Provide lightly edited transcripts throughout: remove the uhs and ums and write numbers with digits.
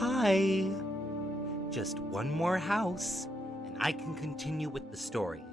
Hi. Just one more house, and I can continue with the story.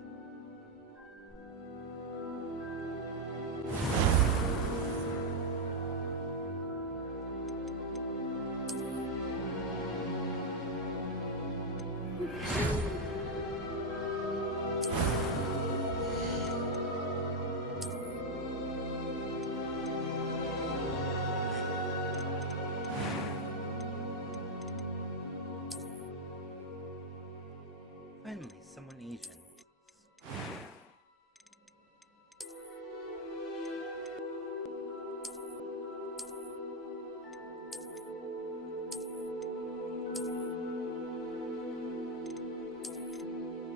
Finally, someone Asian.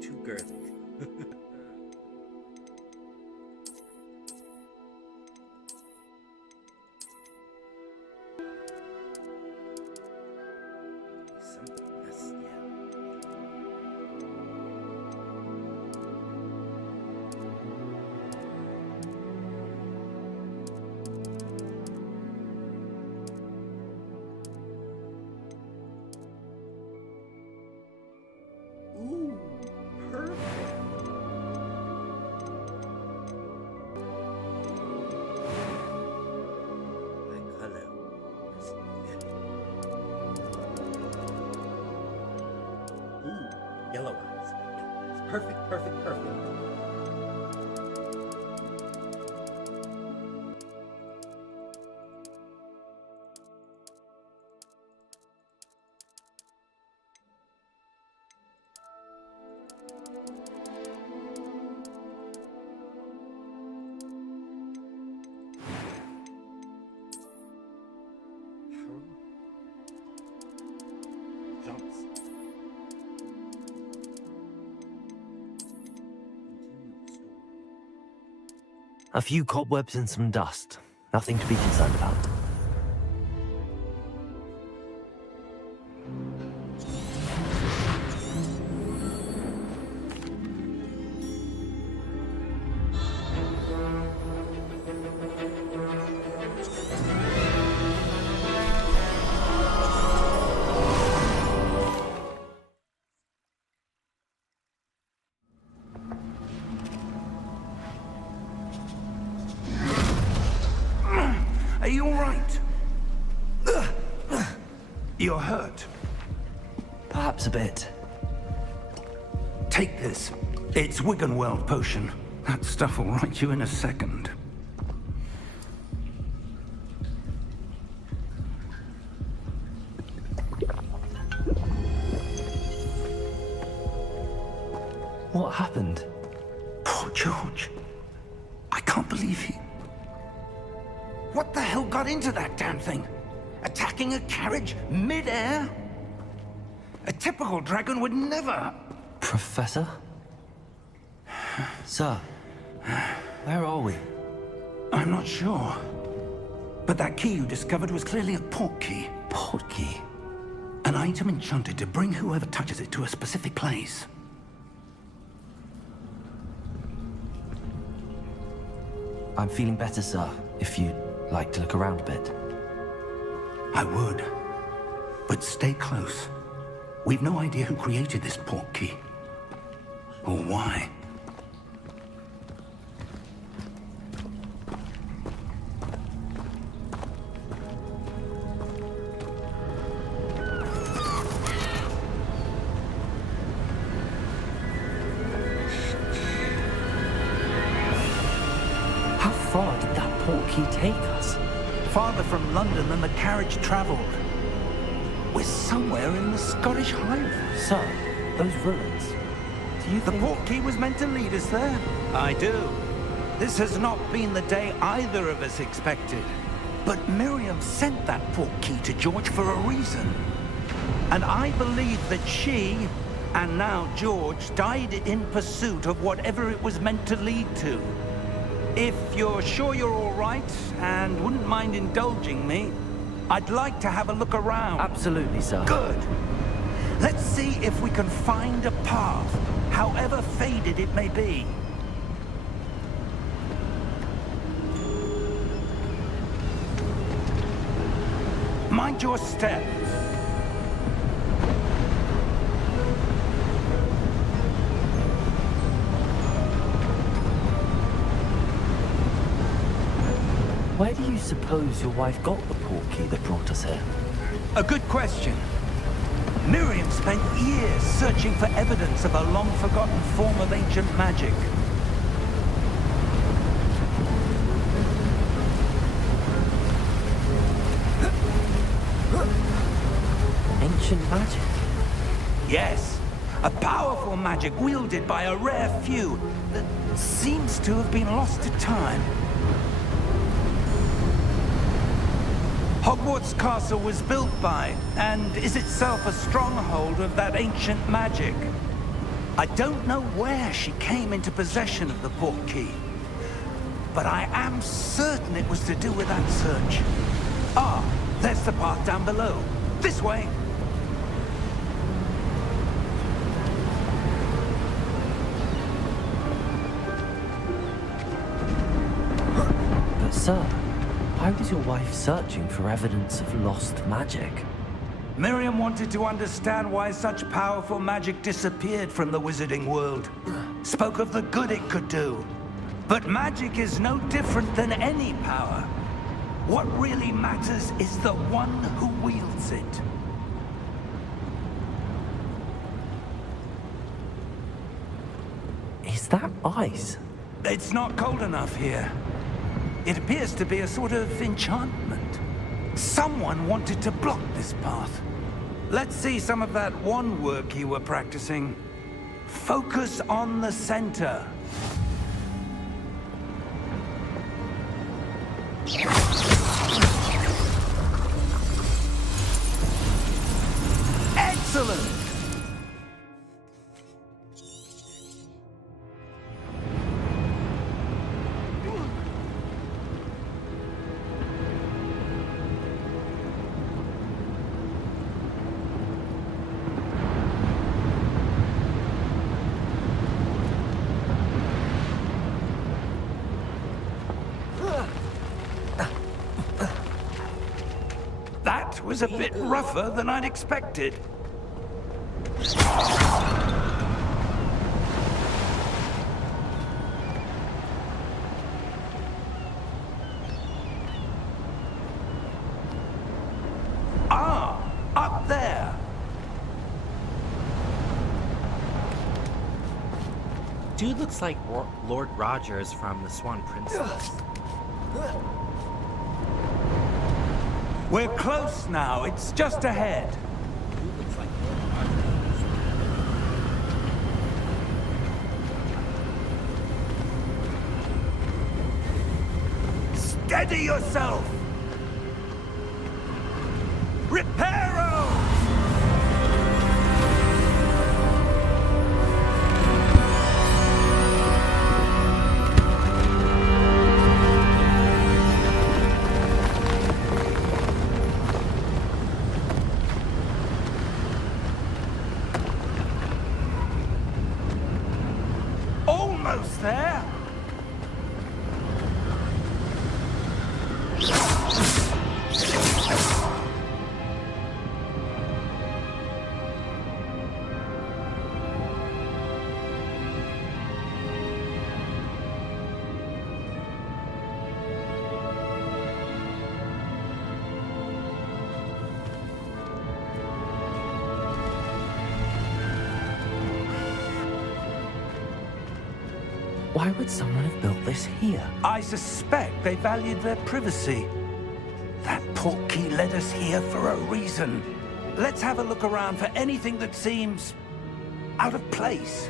Too girly. Something else, yeah. Ooh, perfect. My color is ooh, yellow eyes. Perfect, perfect, perfect. Jumps. A few cobwebs and some dust. Nothing to be concerned about. Are you all right? You're hurt. Perhaps a bit. Take this. It's Wiggenweld potion. That stuff will right you in a second. What happened? Poor George. I can't believe he... What the hell got into that damn thing? Attacking a carriage mid-air? A typical dragon would never... Professor? Sir, where are we? I'm not sure. But that key you discovered was clearly a port key. Port key? An item enchanted to bring whoever touches it to a specific place. I'm feeling better, sir, if you'd like to look around a bit. I would. But stay close. We've no idea who created this port key. Or why. How far did that port key take us? Farther from London than the carriage traveled. We're somewhere in the Scottish Highlands. Sir, those ruins. Do you The think... port key was meant to lead us there? I do. This has not been the day either of us expected. But Miriam sent that port key to George for a reason. And I believe that she, and now George, died in pursuit of whatever it was meant to lead to. If you're sure you're all right, and wouldn't mind indulging me, I'd like to have a look around. Absolutely, sir. Good. Let's see if we can find a path, however faded it may be. Mind your step. suppose your wife got the portkey that brought us here? A good question. Miriam spent years searching for evidence of a long-forgotten form of ancient magic. Ancient magic? Yes, a powerful magic wielded by a rare few that seems to have been lost to time. Hogwarts Castle was built by, and is itself a stronghold of that ancient magic. I don't know where she came into possession of the portkey, but I am certain it was to do with that search. Ah, there's the path down below. This way. But sir, why was your wife searching for evidence of lost magic? Miriam wanted to understand why such powerful magic disappeared from the wizarding world. Spoke of the good it could do. But magic is no different than any power. What really matters is the one who wields it. Is that ice? It's not cold enough here. It appears to be a sort of enchantment. Someone wanted to block this path. Let's see some of that wand work you were practicing. Focus on the center. Excellent! That was a bit rougher than I'd expected. Ah, up there. Dude looks like Lord Rogers from The Swan Princess. We're close now. It's just ahead. Dude looks like Lord Rogers. Steady yourself! Reparo! Almost there! Why would someone have built this here? I suspect they valued their privacy. That portkey led us here for a reason. Let's have a look around for anything that seems out of place.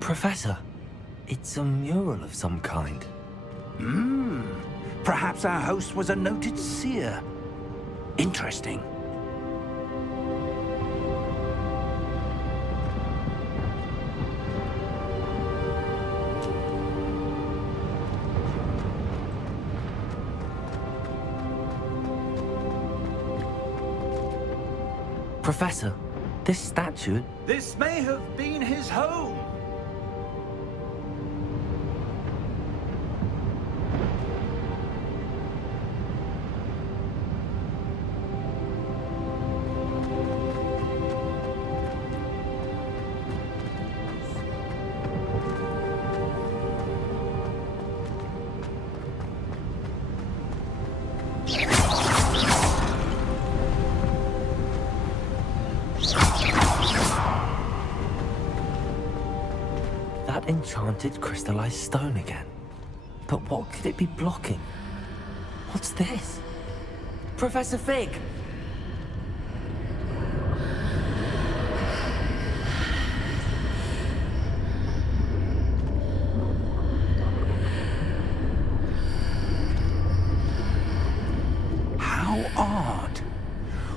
Professor, it's a mural of some kind. Perhaps our host was a noted seer. Interesting. Professor, this statue... This may have been his home. Enchanted crystallized stone again. But what could it be blocking? What's this? Professor Fig! How odd.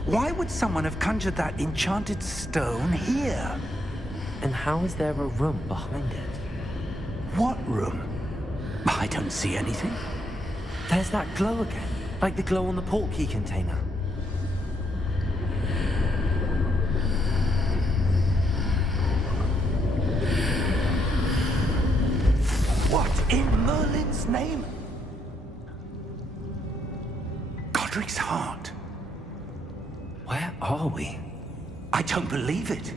Why would someone have conjured that enchanted stone here? And how is there a room behind it? What room? I don't see anything. There's that glow again, like the glow on the portkey container. What in Merlin's name? Godric's heart. Where are we? I don't believe it.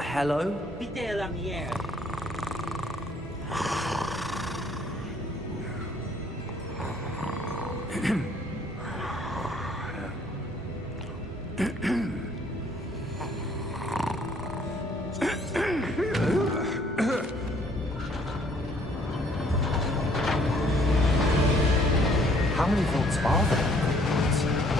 Hello? How many vaults are there?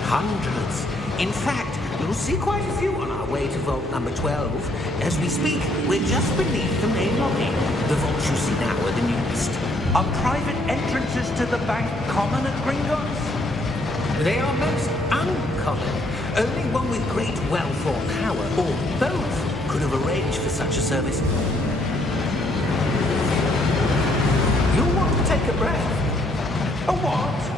Hundreds. In fact, you'll see quite a few on our way to vault number 12. As we speak, we're just beneath the main lobby. The vaults you see now are the newest. Are private entrances to the bank common at Gringotts? They are most uncommon. Only one with great wealth or power, or both, could have arranged for such a service. You'll want to take a breath. A what?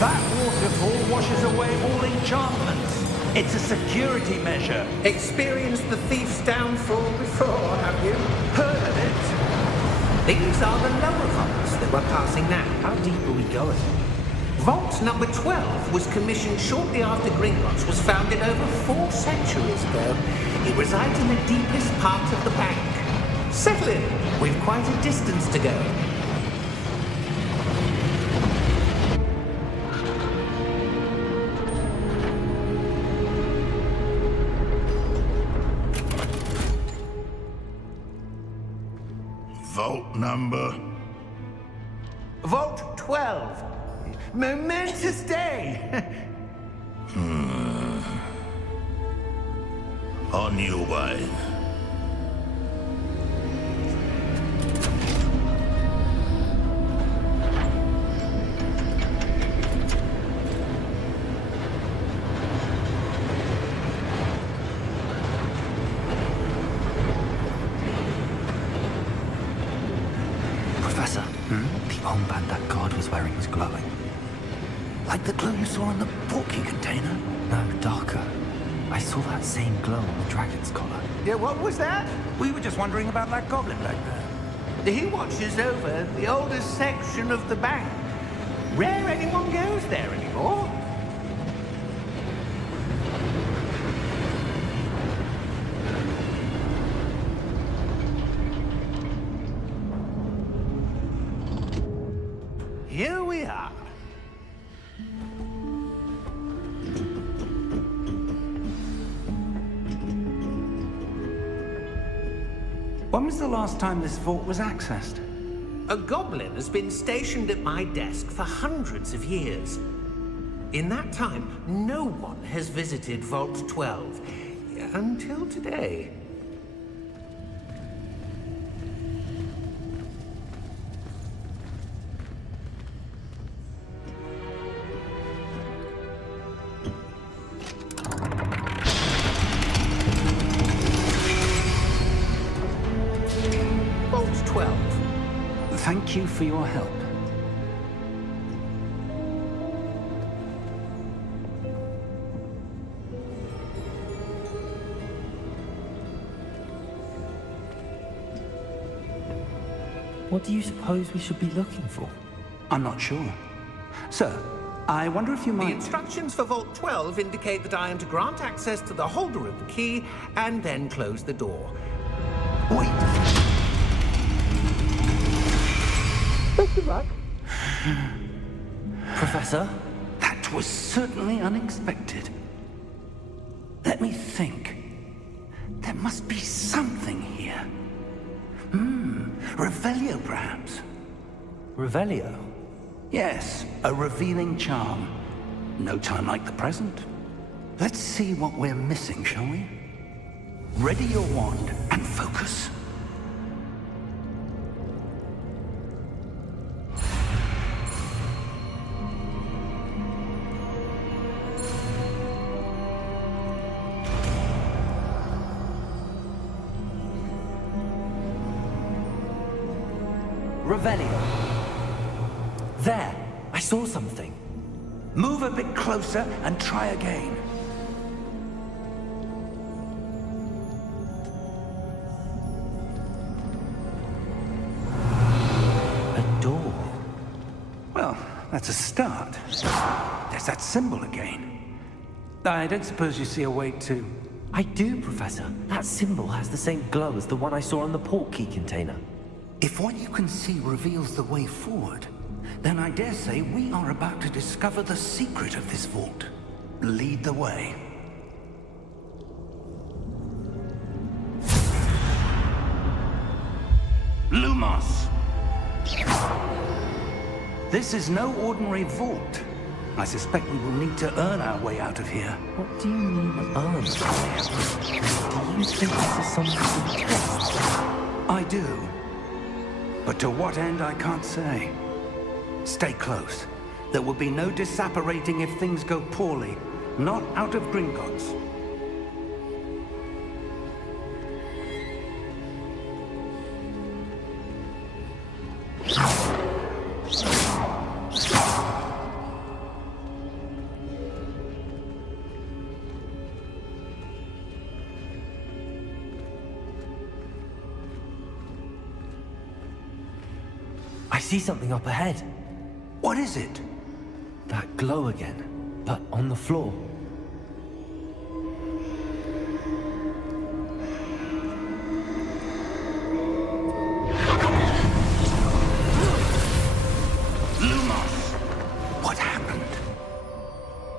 That waterfall washes away all enchantments. It's a security measure. Experienced the thief's downfall before, have you? Heard of it? These are the lower vaults that we're passing now. How deep are we going? Vault number 12 was commissioned shortly after Gringotts was founded over 4 centuries ago. It resides in the deepest part of the bank. Settle in. We've quite a distance to go. Vault number? Vault 12. Momentous day. On your way. Professor, the armband that guard was wearing was glowing. Like the glow you saw in the portkey container? No, darker. I saw that same glow on the dragon's collar. Yeah, what was that? We were just wondering about that goblin back there. He watches over the oldest section of the bank. Rare anyone goes there anymore. Here we are. When was the last time this vault was accessed? A goblin has been stationed at my desk for hundreds of years. In that time, no one has visited Vault 12. Until today. Vault 12. Thank you for your help. What do you suppose we should be looking for? I'm not sure. Sir, I wonder if you The might... instructions for Vault 12 indicate that I am to grant access to the holder of the key and then close the door. Wait! Professor? That was certainly unexpected. Let me think. There must be something here. Revelio, perhaps. Revelio? Yes, a revealing charm. No time like the present. Let's see what we're missing, shall we? Ready your wand and focus. Revelio. There! I saw something. Move a bit closer and try again. A door. Well, that's a start. There's that symbol again. I don't suppose you see a way to... I do, Professor. That symbol has the same glow as the one I saw on the portkey container. If what you can see reveals the way forward, then I dare say we are about to discover the secret of this vault. Lead the way. Lumos! This is no ordinary vault. I suspect we will need to earn our way out of here. What do you mean, earn? Do you think this is some sort of test? I do. But to what end, I can't say. Stay close. There will be no disapparating if things go poorly. Not out of Gringotts. I see something up ahead. What is it? That glow again, but on the floor. Lumos! What happened?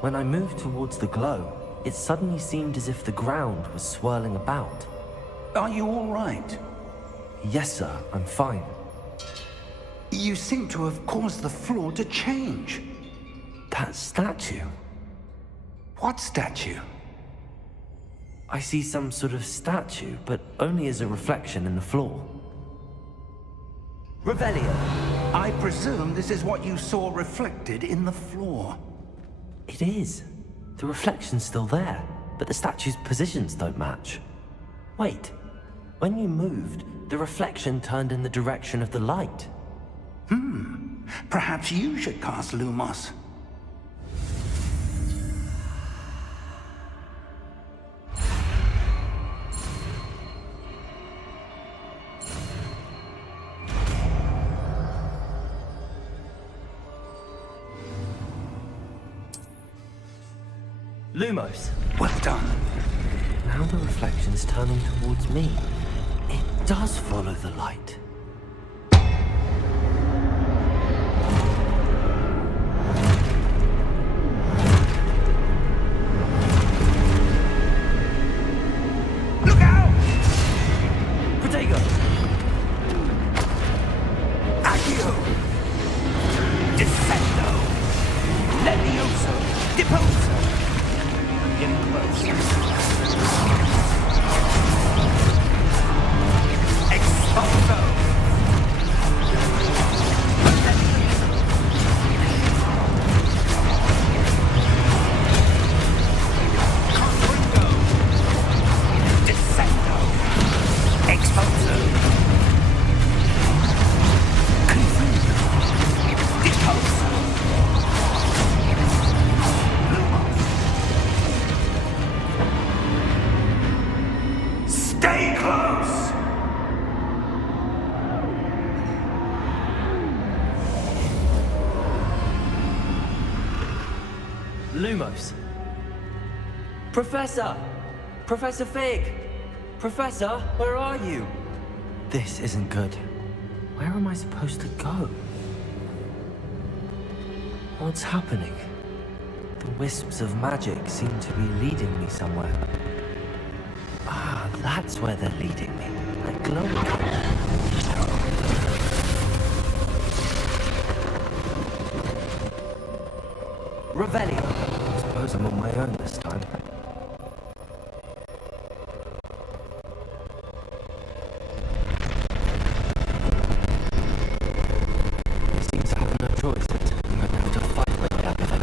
When I moved towards the glow, it suddenly seemed as if the ground was swirling about. Are you all right? Yes, sir, I'm fine. You seem to have caused the floor to change. That statue. What statue? I see some sort of statue, but only as a reflection in the floor. Revelio! I presume this is what you saw reflected in the floor. It is. The reflection's still there, but the statue's positions don't match. Wait. When you moved, the reflection turned in the direction of the light. Perhaps you should cast Lumos. Lumos! Well done. Now the reflection's turning towards me. It does follow the light. Look out! Protego! Accio! Descendo! Levioso! Deposo! Getting close. Expulso! Lumos. Professor! Professor Fig! Professor, where are you? This isn't good. Where am I supposed to go? What's happening? The wisps of magic seem to be leading me somewhere. Ah, that's where they're leading me. That glowing. Revelio. I suppose I'm on my own this time. Seems I have no choice. I'm going to have to fight my way out of there.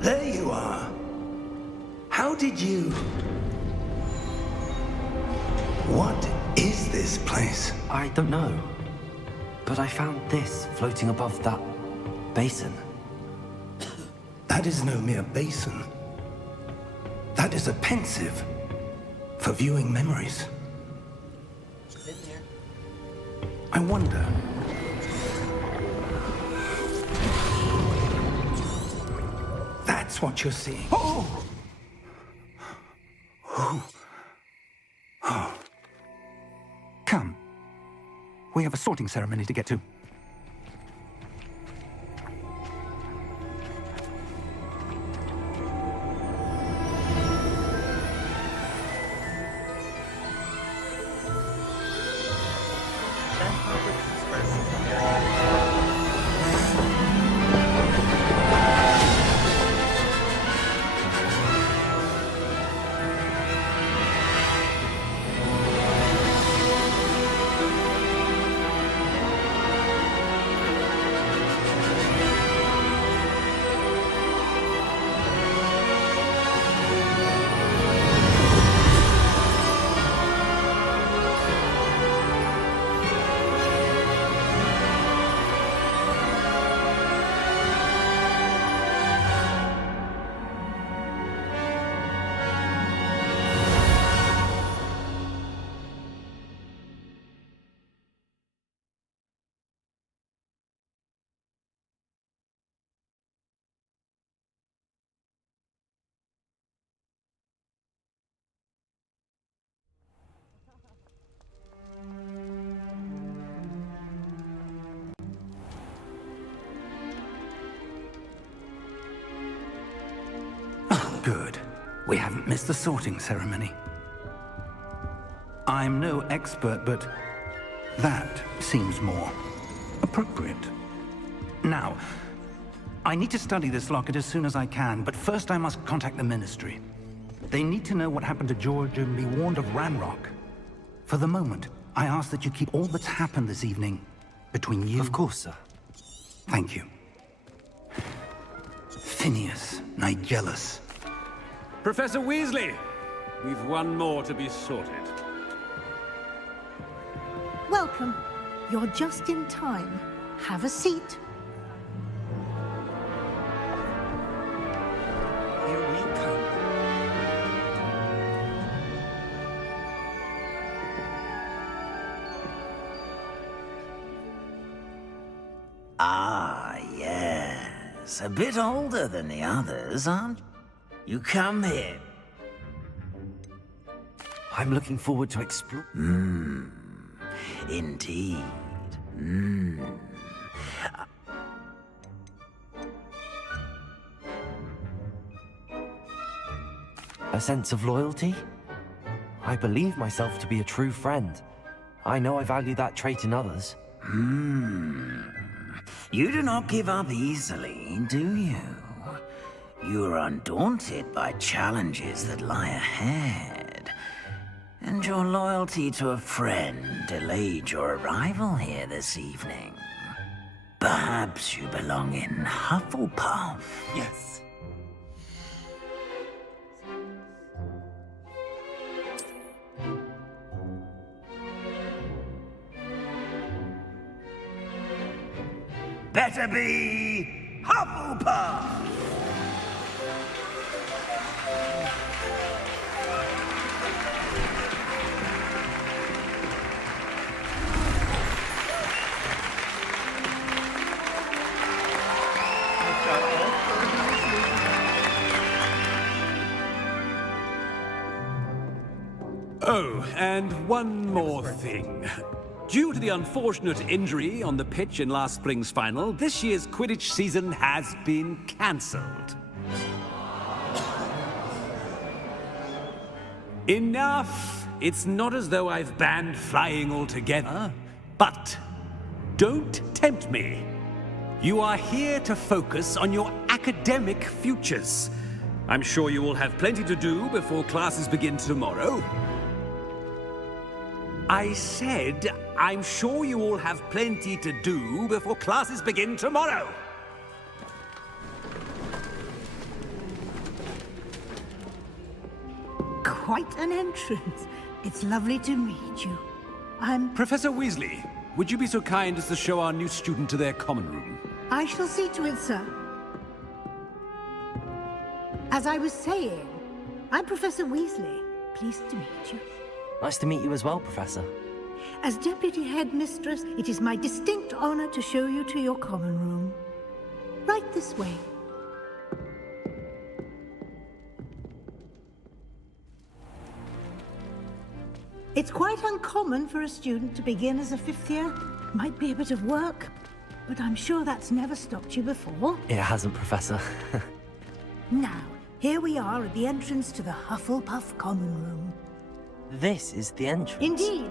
There you are. How did you... What is this place? I don't know. But I found this floating above that basin. That is no mere basin. That is a pensive for viewing memories. I wonder... That's what you're seeing. Oh! Oh! Oh. Come. We have a sorting ceremony to get to. Good. We haven't missed the sorting ceremony. I'm no expert, but that seems more appropriate. Now, I need to study this locket as soon as I can, but first I must contact the Ministry. They need to know what happened to George and be warned of Ranrock. For the moment, I ask that you keep all that's happened this evening between you... Of course, sir. Thank you. Phineas, Nigellus. Professor Weasley, we've one more to be sorted. Welcome. You're just in time. Have a seat. Here we come. Ah, yes. A bit older than the others, aren't you? You come here. I'm looking forward to explore. Indeed. A sense of loyalty? I believe myself to be a true friend. I know I value that trait in others. You do not give up easily, do you? You are undaunted by challenges that lie ahead. And your loyalty to a friend delayed your arrival here this evening. Perhaps you belong in Hufflepuff. Yes. Better be Hufflepuff! Oh, and one more thing. Due to the unfortunate injury on the pitch in last spring's final, this year's Quidditch season has been cancelled. Enough! It's not as though I've banned flying altogether, but don't tempt me. You are here to focus on your academic futures. I'm sure you will have plenty to do before classes begin tomorrow. I said, I'm sure you all have plenty to do before classes begin tomorrow. Quite an entrance. It's lovely to meet you. Professor Weasley, would you be so kind as to show our new student to their common room? I shall see to it, sir. As I was saying, I'm Professor Weasley. Pleased to meet you. Nice to meet you as well, Professor. As Deputy Headmistress, it is my distinct honor to show you to your common room. Right this way. It's quite uncommon for a student to begin as a fifth year. Might be a bit of work, but I'm sure that's never stopped you before. It hasn't, Professor. Now, here we are at the entrance to the Hufflepuff common room. This is the entrance. Indeed.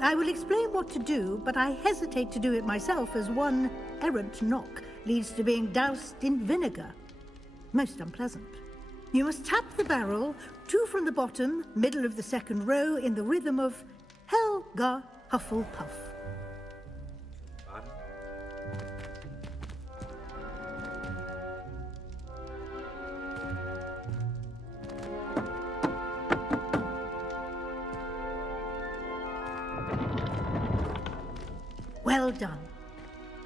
I will explain what to do, but I hesitate to do it myself as one errant knock leads to being doused in vinegar. Most unpleasant. You must tap the barrel, 2 from the bottom, middle of the second row, in the rhythm of Helga Hufflepuff. Well done.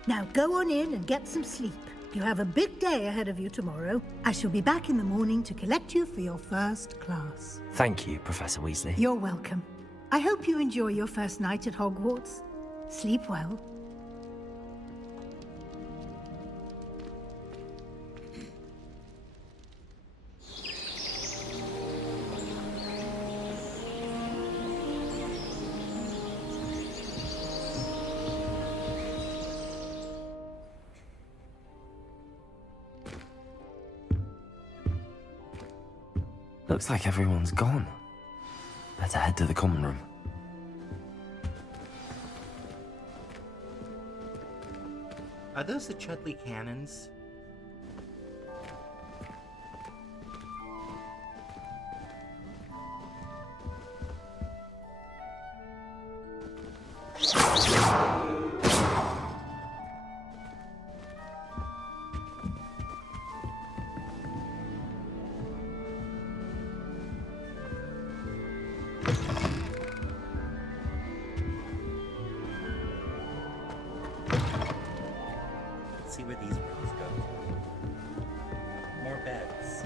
Now go on in and get some sleep. You have a big day ahead of you tomorrow. I shall be back in the morning to collect you for your first class. Thank you, Professor Weasley. You're welcome. I hope you enjoy your first night at Hogwarts. Sleep well. Looks like everyone's gone. Better head to the common room. Are those the Chudley cannons? Let's see where these rooms go. More beds.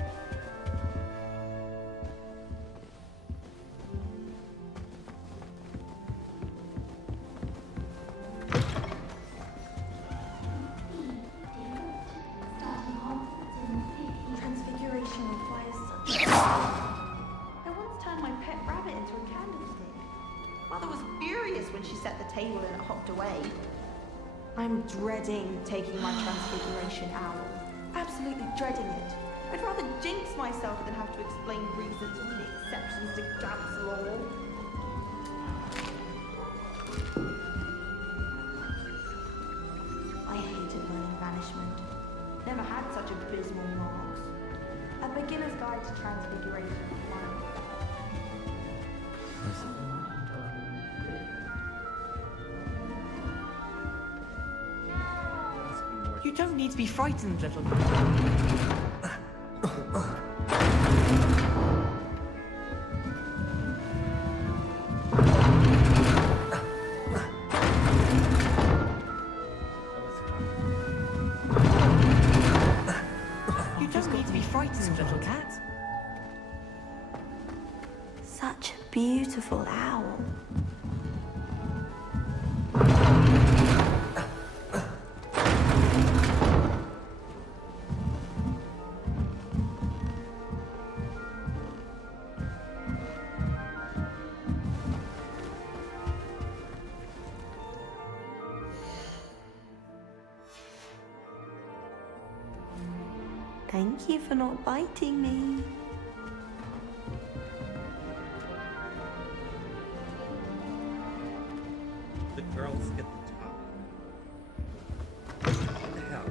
Transfiguration requires such I once turned my pet rabbit into a candlestick. Mother was furious when she set the table and it hopped away. I'm dreading taking my transfiguration owl. Absolutely dreading it. I'd rather jinx myself than have to explain reasons for the exceptions to Gad's law. I hated learning banishment. Never had such abysmal marks. A beginner's guide to transfiguration was mine. You don't need to be frightened, little... You don't need to be frightened, little cat. Such a beautiful owl. Thank you for not biting me. The girls get the top. What the hell?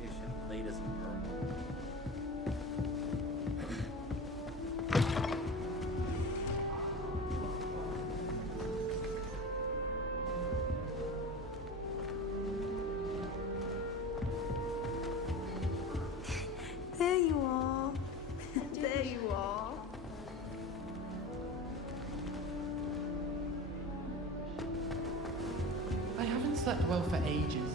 They should have played as a girl. There you are. There you are. I haven't slept well for ages.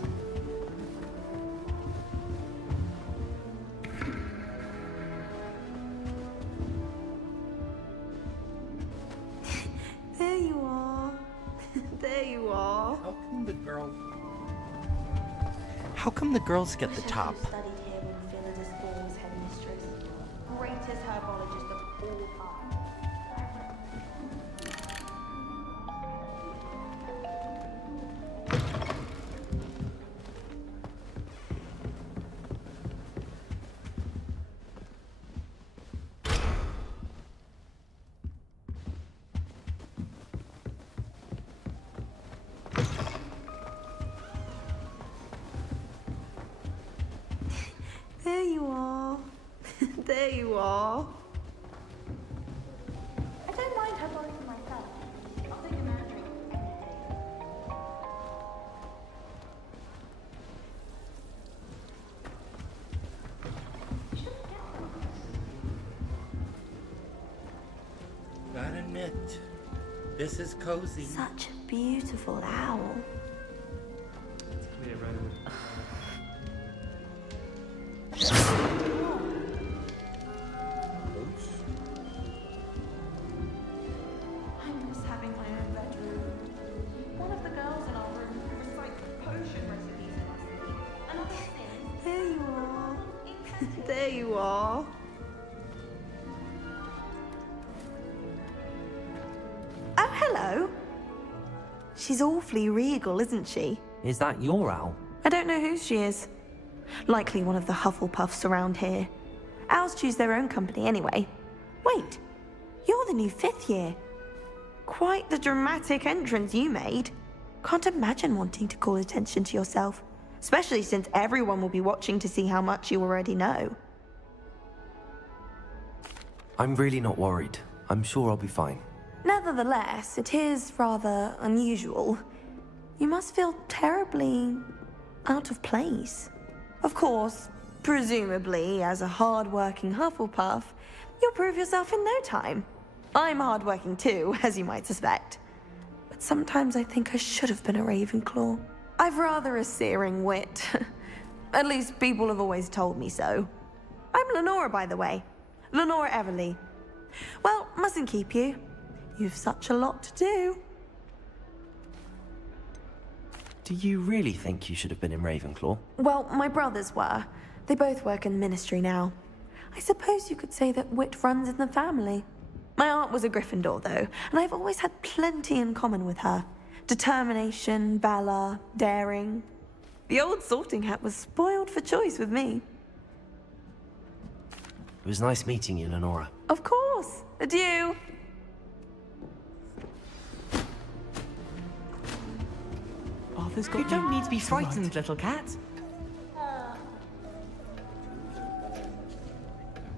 There you are. There you are. How come the girls get the top? Studied here when Phyllis Ball's headmistress. Greatest herbologist of all time. There you are. There you are. I don't mind her body for myself. I'll take another drink any day. Gotta admit, this is cozy. Such a beautiful owl. Clear road. I miss having my own bedroom. One of the girls in our room who recites potion recipes in my sleep. Another thing. There you are. There you are. Oh, hello. She's awfully regal, isn't she? Is that your owl? I don't know who she is. Likely one of the Hufflepuffs around here. Owls choose their own company anyway. Wait, you're the new 5th year. Quite the dramatic entrance you made. Can't imagine wanting to call attention to yourself, especially since everyone will be watching to see how much you already know. I'm really not worried. I'm sure I'll be fine. Nevertheless, it is rather unusual. You must feel terribly out of place. Of course, presumably, as a hard-working Hufflepuff, you'll prove yourself in no time. I'm hard-working too, as you might suspect. but sometimes I think I should have been a Ravenclaw. I've rather a searing wit. At least people have always told me so. I'm Lenora, by the way. Lenora Everly. Well, mustn't keep you. You've such a lot to do. Do you really think you should have been in Ravenclaw? Well, my brothers were. They both work in the ministry now. I suppose you could say that wit runs in the family. My aunt was a Gryffindor, though, and I've always had plenty in common with her. Determination, valor, daring. The old sorting hat was spoiled for choice with me. It was nice meeting you, Lenora. Of course. Adieu. Arthur's got you don't need to be frightened, little cat.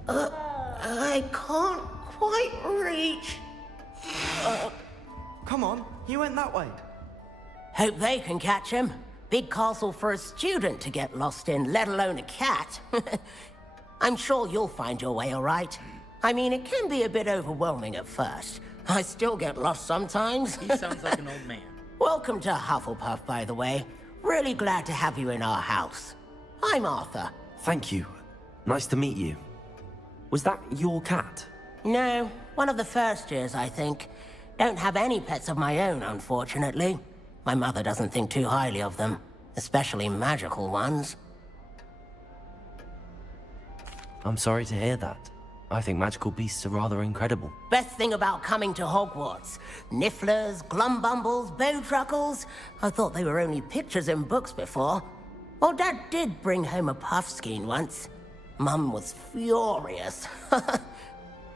I can't quite reach. Come on, you went that way. Hope they can catch him. Big castle for a student to get lost in, let alone a cat. I'm sure you'll find your way all right. I mean, it can be a bit overwhelming at first. I still get lost sometimes. He sounds like an old man. Welcome to Hufflepuff, by the way. Really glad to have you in our house. I'm Arthur. Thank you. Nice to meet you. Was that your cat? No, one of the first years, I think. Don't have any pets of my own, unfortunately. My mother doesn't think too highly of them, especially magical ones. I'm sorry to hear that. I think magical beasts are rather incredible. Best thing about coming to Hogwarts. Nifflers, glumbumbles, bowtruckles. I thought they were only pictures in books before. Well, Dad did bring home a puffskein once. Mum was furious.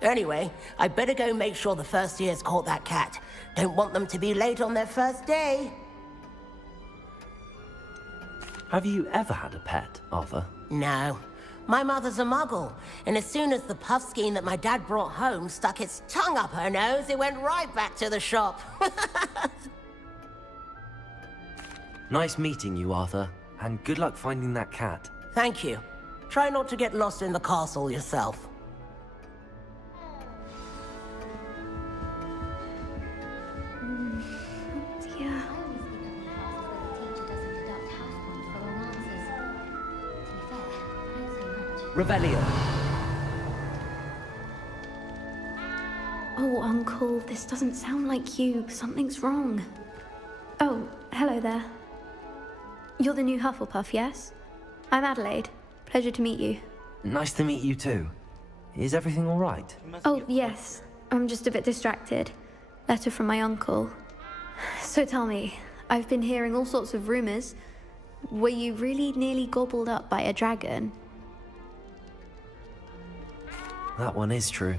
Anyway, I better go make sure the first years caught that cat. Don't want them to be late on their first day. Have you ever had a pet, Arthur? No. My mother's a muggle, and as soon as the puffskein that my dad brought home stuck its tongue up her nose, it went right back to the shop. Nice meeting you, Arthur, and good luck finding that cat. Thank you. Try not to get lost in the castle yourself. Yeah. Revelio. Oh, Uncle, this doesn't sound like you. Something's wrong. Oh, hello there. You're the new Hufflepuff, yes? I'm Adelaide. Pleasure to meet you. Nice to meet you too. Is everything all right? Oh, yes. I'm just a bit distracted. Letter from my uncle. So tell me, I've been hearing all sorts of rumors. Were you really nearly gobbled up by a dragon? That one is true.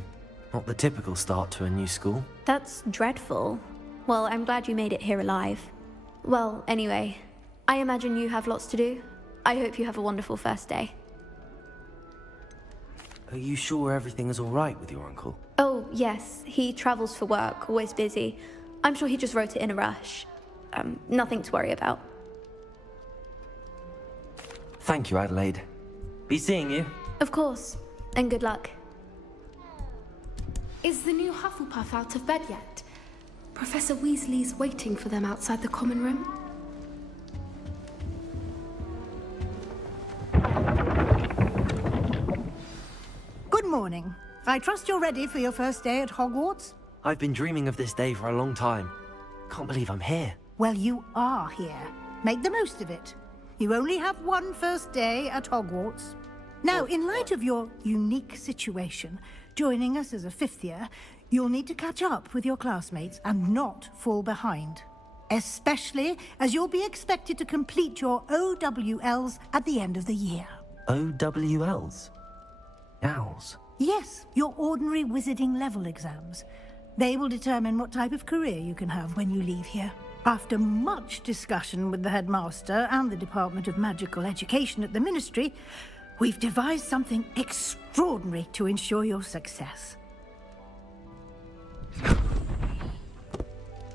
Not the typical start to a new school. That's dreadful. Well, I'm glad you made it here alive. Well, anyway, I imagine you have lots to do. I hope you have a wonderful first day. Are you sure everything is all right with your uncle? Oh, yes. He travels for work, always busy. I'm sure he just wrote it in a rush. Nothing to worry about. Thank you, Adelaide. Be seeing you. Of course. And good luck. Is the new Hufflepuff out of bed yet? Professor Weasley's waiting for them outside the common room. Good morning. I trust you're ready for your first day at Hogwarts? I've been dreaming of this day for a long time. Can't believe I'm here. Well, you are here. Make the most of it. You only have one first day at Hogwarts. Now, in light of your unique situation, joining us as a fifth year, you'll need to catch up with your classmates and not fall behind. Especially as you'll be expected to complete your OWLs at the end of the year. OWLs? Owls? Yes, your ordinary wizarding level exams. They will determine what type of career you can have when you leave here. After much discussion with the headmaster and the Department of Magical Education at the Ministry, we've devised something extraordinary to ensure your success.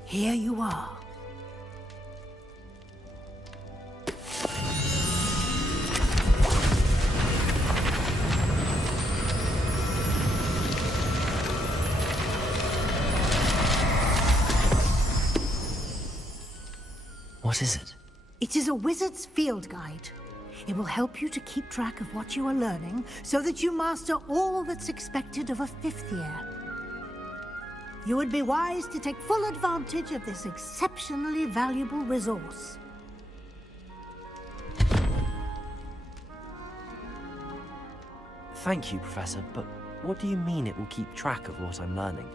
Here you are. What is it? It is a wizard's field guide. It will help you to keep track of what you are learning so that you master all that's expected of a 5th year. You would be wise to take full advantage of this exceptionally valuable resource. Thank you, Professor, but what do you mean it will keep track of what I'm learning?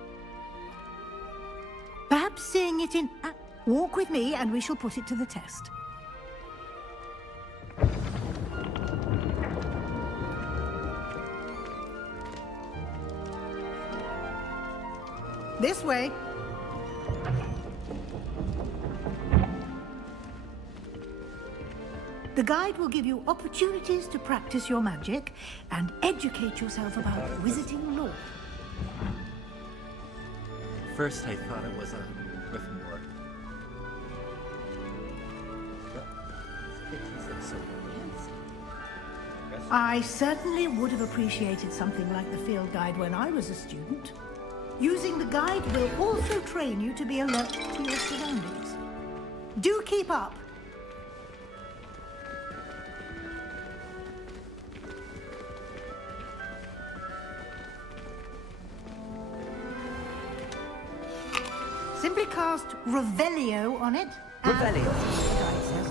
Perhaps seeing it in... walk with me and we shall put it to the test. This way. The guide will give you opportunities to practice your magic and educate yourself about wizarding lore. First, I thought it was a Gryffindor. I certainly would have appreciated something like the field guide when I was a student. Using the guide will also train you to be alert to your surroundings. Do keep up! Simply cast Revelio on it. Revelio? The guide says.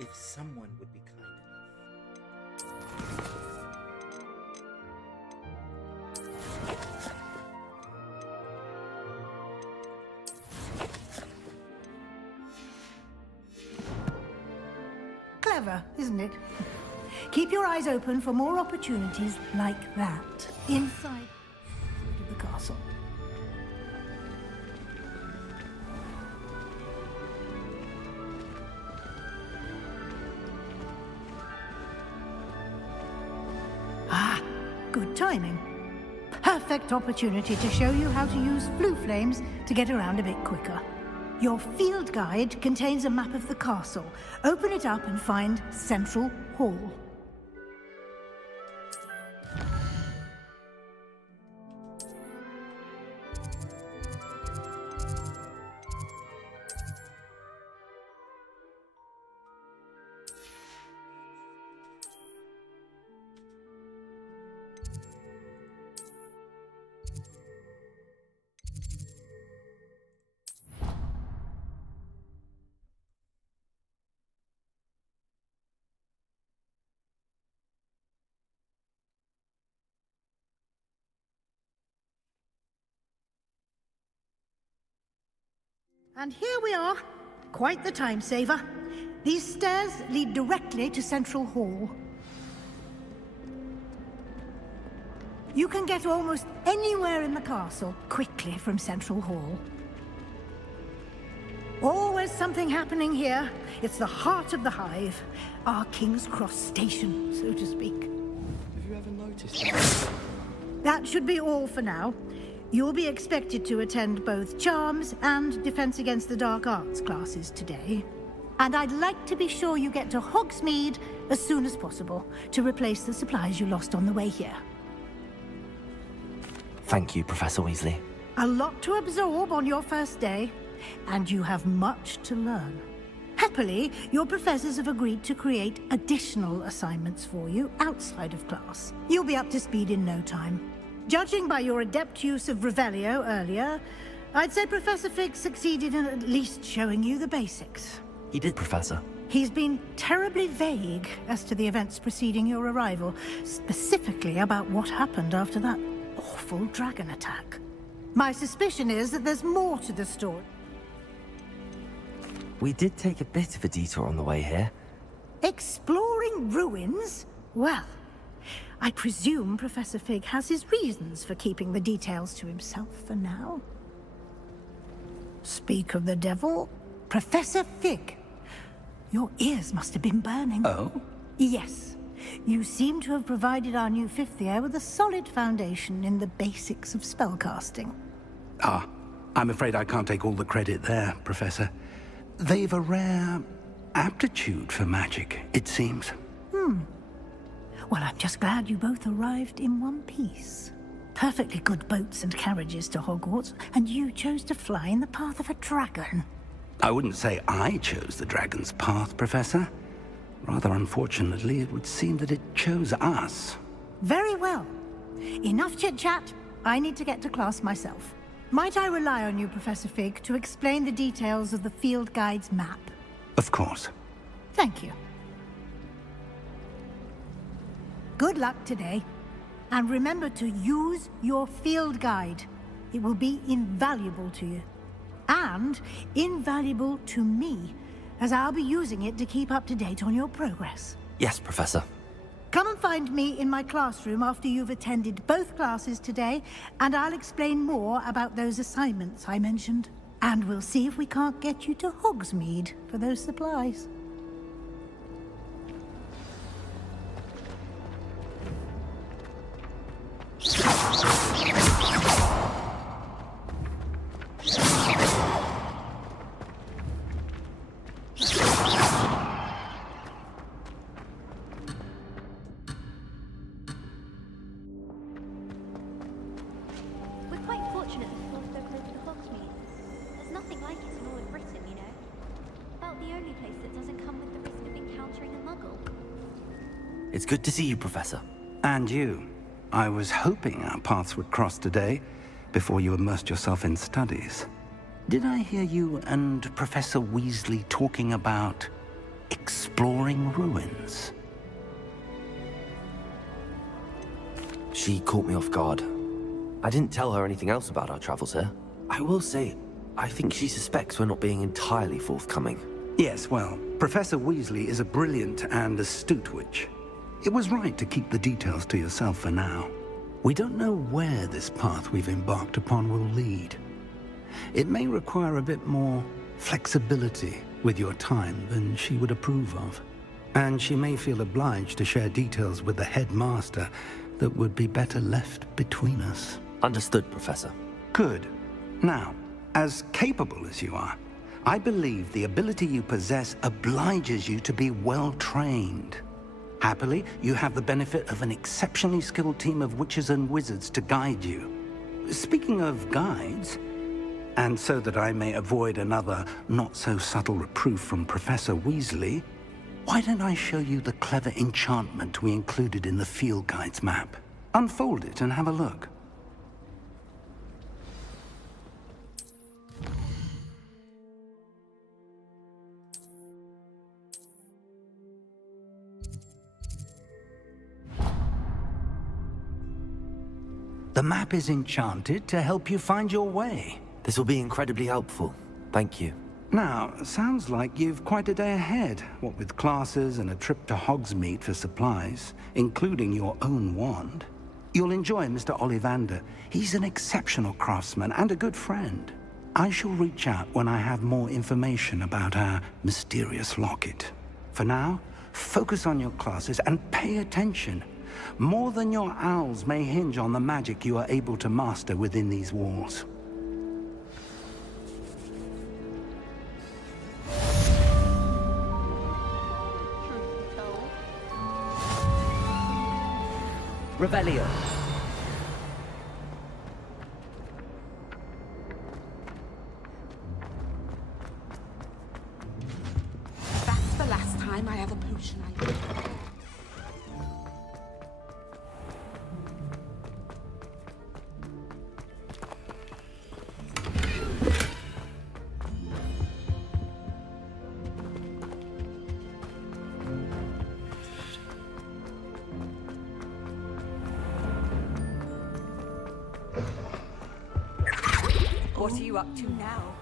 If someone would be kind enough. Clever, isn't it? Keep your eyes open for more opportunities like that inside the castle. Good timing. Perfect opportunity to show you how to use flue flames to get around a bit quicker. Your field guide contains a map of the castle. Open it up and find Central Hall. And here we are. Quite the time saver. These stairs lead directly to Central Hall. You can get almost anywhere in the castle quickly from Central Hall. Always something happening here. It's the heart of the Hive. Our King's Cross station, so to speak. Have you ever noticed that? That should be all for now. You'll be expected to attend both Charms and Defense Against the Dark Arts classes today. And I'd like to be sure you get to Hogsmeade as soon as possible to replace the supplies you lost on the way here. Thank you, Professor Weasley. A lot to absorb on your first day, and you have much to learn. Happily, your professors have agreed to create additional assignments for you outside of class. You'll be up to speed in no time. Judging by your adept use of Revelio earlier, I'd say Professor Fig succeeded in at least showing you the basics. He did, Professor. He's been terribly vague as to the events preceding your arrival, specifically about what happened after that awful dragon attack. My suspicion is that there's more to the story. We did take a bit of a detour on the way here. Exploring ruins? Well, I presume Professor Fig has his reasons for keeping the details to himself for now. Speak of the devil, Professor Fig. Your ears must have been burning. Oh? Yes. You seem to have provided our new fifth year with a solid foundation in the basics of spellcasting. Ah, I'm afraid I can't take all the credit there, Professor. They've a rare aptitude for magic, it seems. Well, I'm just glad you both arrived in one piece. Perfectly good boats and carriages to Hogwarts, and you chose to fly in the path of a dragon. I wouldn't say I chose the dragon's path, Professor. Rather unfortunately, it would seem that it chose us. Very well. Enough chit-chat. I need to get to class myself. Might I rely on you, Professor Fig, to explain the details of the field guide's map? Of course. Thank you. Good luck today. And remember to use your field guide. It will be invaluable to you. And invaluable to me, as I'll be using it to keep up to date on your progress. Yes, Professor. Come and find me in my classroom after you've attended both classes today, and I'll explain more about those assignments I mentioned. And we'll see if we can't get you to Hogsmeade for those supplies. We're quite fortunate that Floss spoke over to Hogsmeade. There's nothing like it in all of Britain, you know. About the only place that doesn't come with the risk of encountering a muggle. It's good to see you, Professor. And you. I was hoping our paths would cross today, before you immersed yourself in studies. Did I hear you and Professor Weasley talking about exploring ruins? She caught me off guard. I didn't tell her anything else about our travels here. I will say, I think she suspects we're not being entirely forthcoming. Yes, well, Professor Weasley is a brilliant and astute witch. It was right to keep the details to yourself for now. We don't know where this path we've embarked upon will lead. It may require a bit more flexibility with your time than she would approve of. And she may feel obliged to share details with the headmaster that would be better left between us. Understood, Professor. Good. Now, as capable as you are, I believe the ability you possess obliges you to be well trained. Happily, you have the benefit of an exceptionally skilled team of witches and wizards to guide you. Speaking of guides, and so that I may avoid another not-so-subtle reproof from Professor Weasley, why don't I show you the clever enchantment we included in the field guide's map? Unfold it and have a look. The map is enchanted to help you find your way. This will be incredibly helpful. Thank you. Now, sounds like you've quite a day ahead, what with classes and a trip to Hogsmeade for supplies, including your own wand. You'll enjoy Mr. Ollivander. He's an exceptional craftsman and a good friend. I shall reach out when I have more information about our mysterious locket. For now, focus on your classes and pay attention. More than your owls may hinge on the magic you are able to master within these walls. Revelio. That's the last time I have a potion I need. What are you up to now?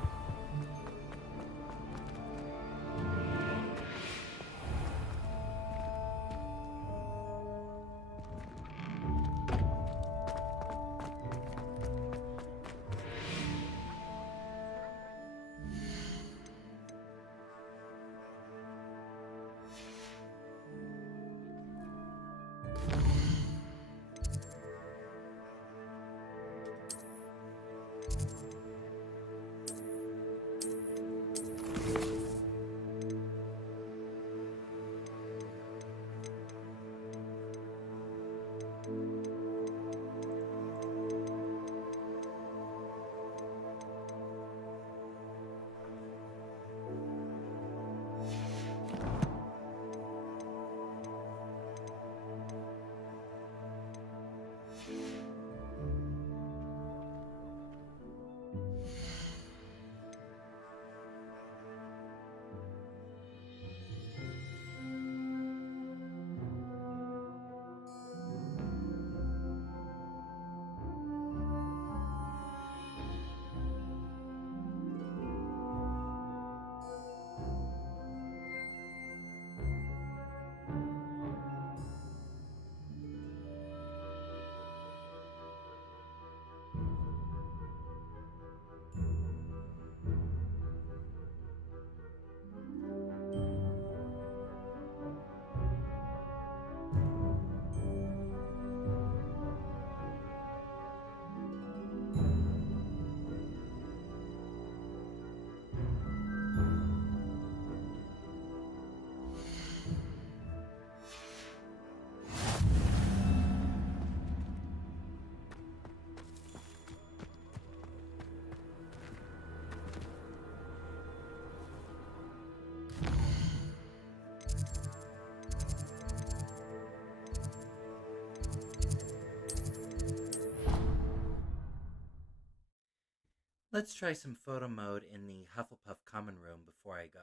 Let's try some photo mode in the Hufflepuff common room before I go.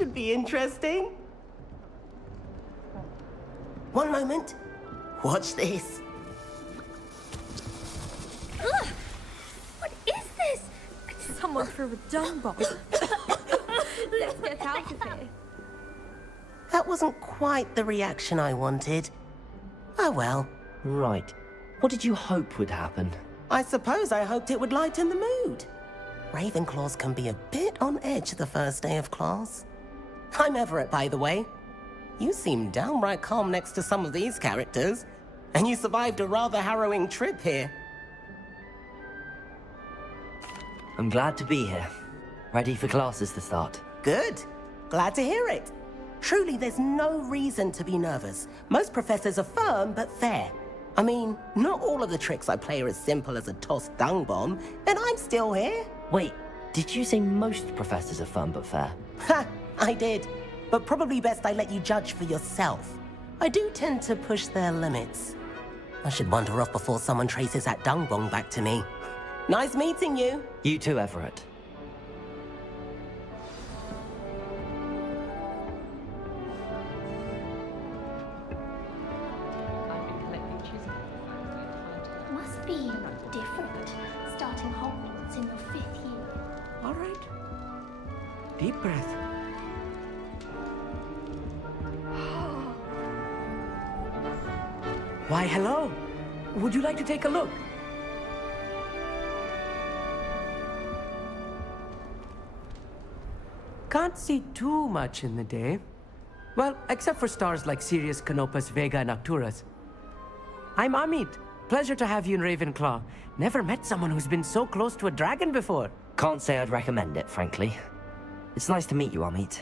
should be interesting. One moment. Watch this. Ugh! What is this? Someone threw a dung bomb. Let's get out of here. That wasn't quite the reaction I wanted. Oh well. Right. What did you hope would happen? I suppose I hoped it would lighten the mood. Ravenclaws can be a bit on edge the first day of class. I'm Everett, by the way. You seem downright calm next to some of these characters, and you survived a rather harrowing trip here. I'm glad to be here. Ready for classes to start. Good. Glad to hear it. Truly, there's no reason to be nervous. Most professors are firm but fair. I mean, not all of the tricks I play are as simple as a tossed dung bomb, and I'm still here. Wait, did you say most professors are fun but fair? Ha! I did. But probably best I let you judge for yourself. I do tend to push their limits. I should wander off before someone traces that dung bomb back to me. Nice meeting you. You too, Everett. Must be different, starting Hogwarts in your 5th year. All right. Deep breath. Why, hello. Would you like to take a look? Can't see too much in the day. Well, except for stars like Sirius, Canopus, Vega, and Arcturus. I'm Amit. Pleasure to have you in Ravenclaw. Never met someone who's been so close to a dragon before. Can't say I'd recommend it, frankly. It's nice to meet you, Amit.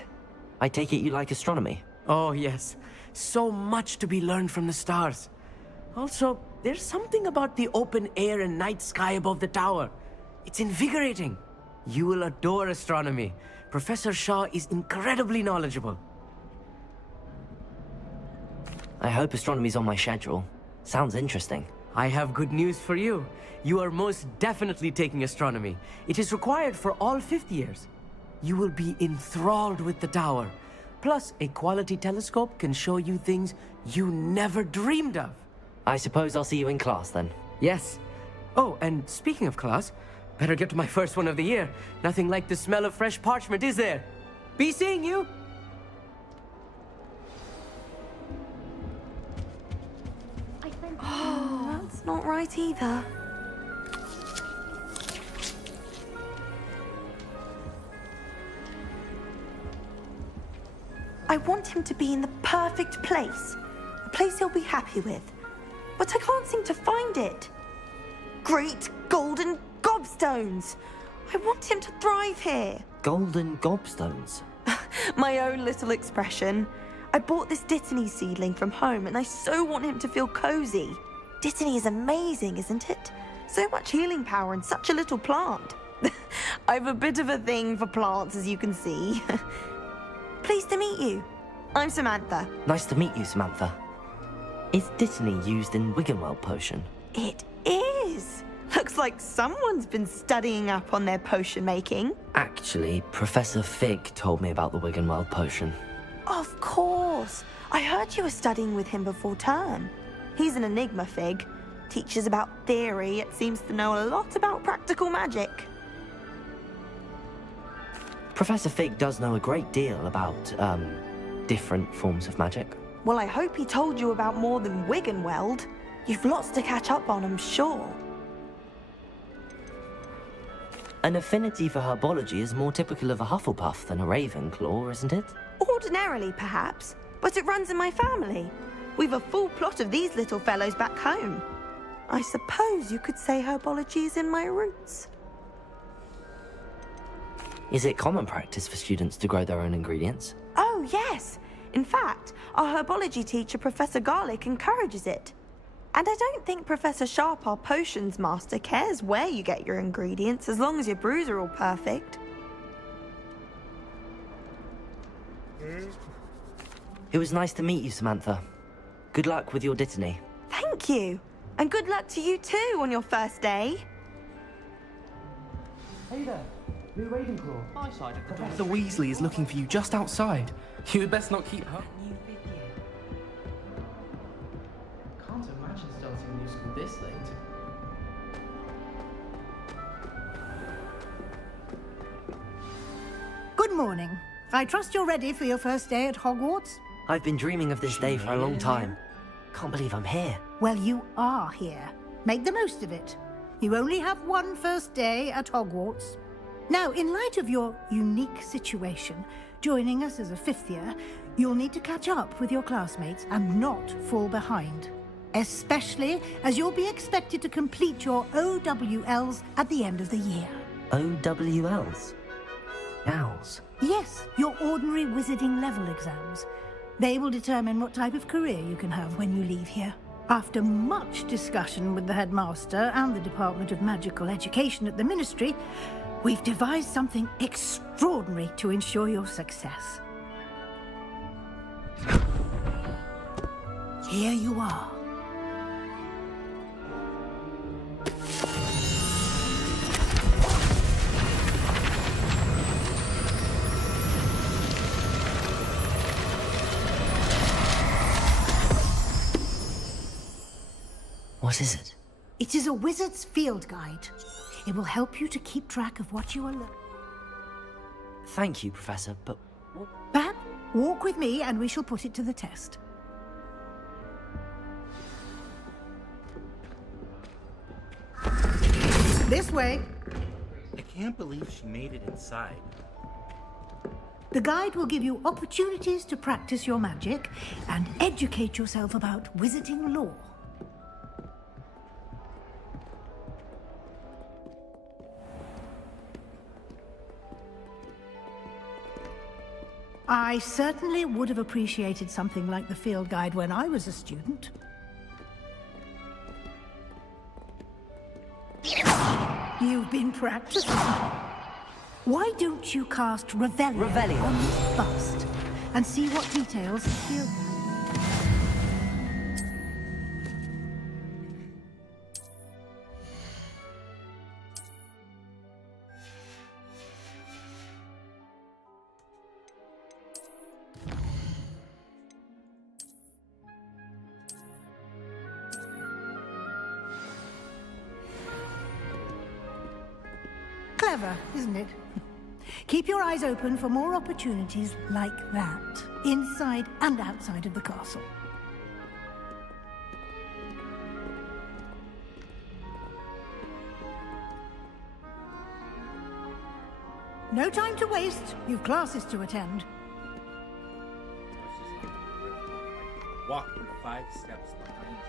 I take it you like astronomy? Oh, yes. So much to be learned from the stars. Also, there's something about the open air and night sky above the tower. It's invigorating. You will adore astronomy. Professor Shaw is incredibly knowledgeable. I hope astronomy's on my schedule. Sounds interesting. I have good news for you. You are most definitely taking astronomy. It is required for all 5th years. You will be enthralled with the tower. Plus, a quality telescope can show you things you never dreamed of. I suppose I'll see you in class then. Yes. Oh, and speaking of class, better get to my first one of the year. Nothing like the smell of fresh parchment, is there? Be seeing you! Oh, that's not right either. I want him to be in the perfect place. A place he'll be happy with. But I can't seem to find it. Great golden gobstones! I want him to thrive here. Golden gobstones? My own little expression. I bought this Dittany seedling from home and I so want him to feel cozy. Dittany is amazing, isn't it? So much healing power in such a little plant. I've a bit of a thing for plants, as you can see. Pleased to meet you. I'm Samantha. Nice to meet you, Samantha. Is Dittany used in Wiggenweld potion? It is. Looks like someone's been studying up on their potion making. Actually, Professor Fig told me about the Wiggenweld potion. Of course. I heard you were studying with him before term. He's an enigma, Fig. Teaches about theory, yet seems to know a lot about practical magic. Professor Fig does know a great deal about, different forms of magic. Well, I hope he told you about more than Wiggenweld. You've lots to catch up on, I'm sure. An affinity for herbology is more typical of a Hufflepuff than a Ravenclaw, isn't it? Ordinarily, perhaps, but it runs in my family. We've a full plot of these little fellows back home. I suppose you could say herbology is in my roots. Is it common practice for students to grow their own ingredients? Oh, yes. In fact, our herbology teacher, Professor Garlick, encourages it. And I don't think Professor Sharp, our potions master, cares where you get your ingredients, as long as your brews are all perfect. It was nice to meet you, Samantha. Good luck with your Dittany. Thank you. And good luck to you too on your first day. Hey there. Blue Ravenclaw. My side of the door. Professor Weasley is looking for you just outside. You had best not keep her. Can't imagine starting new school this late. Good morning. I trust you're ready for your first day at Hogwarts? I've been dreaming of this day for a long time. Can't believe I'm here. Well, you are here. Make the most of it. You only have one first day at Hogwarts. Now, in light of your unique situation, joining us as a fifth year, you'll need to catch up with your classmates and not fall behind. Especially as you'll be expected to complete your OWLs at the end of the year. OWLs? Owls? Yes, your ordinary wizarding level exams. They will determine what type of career you can have when you leave here. After much discussion with the headmaster and the Department of Magical Education at the Ministry, we've devised something extraordinary to ensure your success. Here you are. What is it? It is a wizard's field guide. It will help you to keep track of what you are learning. Thank you, Professor, but... Bab, walk with me and we shall put it to the test. This way. I can't believe she made it inside. The guide will give you opportunities to practice your magic and educate yourself about wizarding lore. I certainly would have appreciated something like the field guide when I was a student. You've been practicing. Why don't you cast Revelio on this bust and see what details the field guide... Clever, isn't it? Keep your eyes open for more opportunities like that, inside and outside of the castle. No time to waste. You've classes to attend. Walking 5 steps behind you.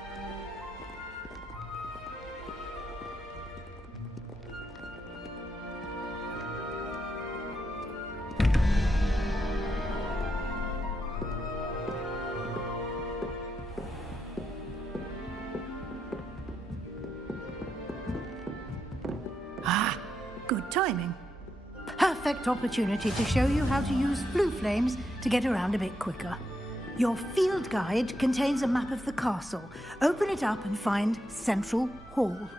Good timing. Perfect opportunity to show you how to use blue flames to get around a bit quicker. Your field guide contains a map of the castle. Open it up and find Central Hall.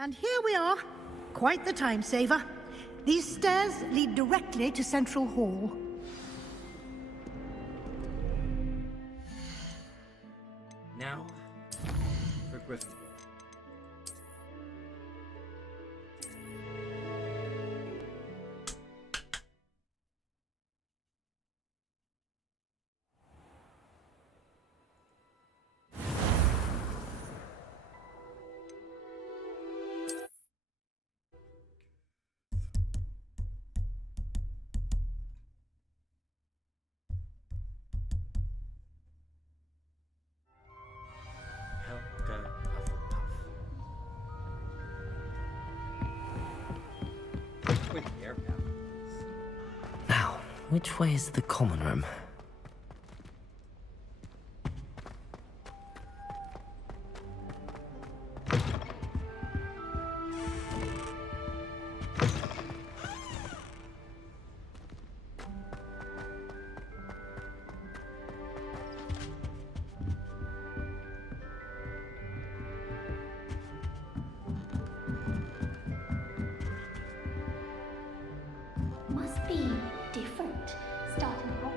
And here we are. Quite the time saver. These stairs lead directly to Central Hall. Now, for Gryffindor. Helga Hufflepuff. Which way is the common room? Must be different. Starting off.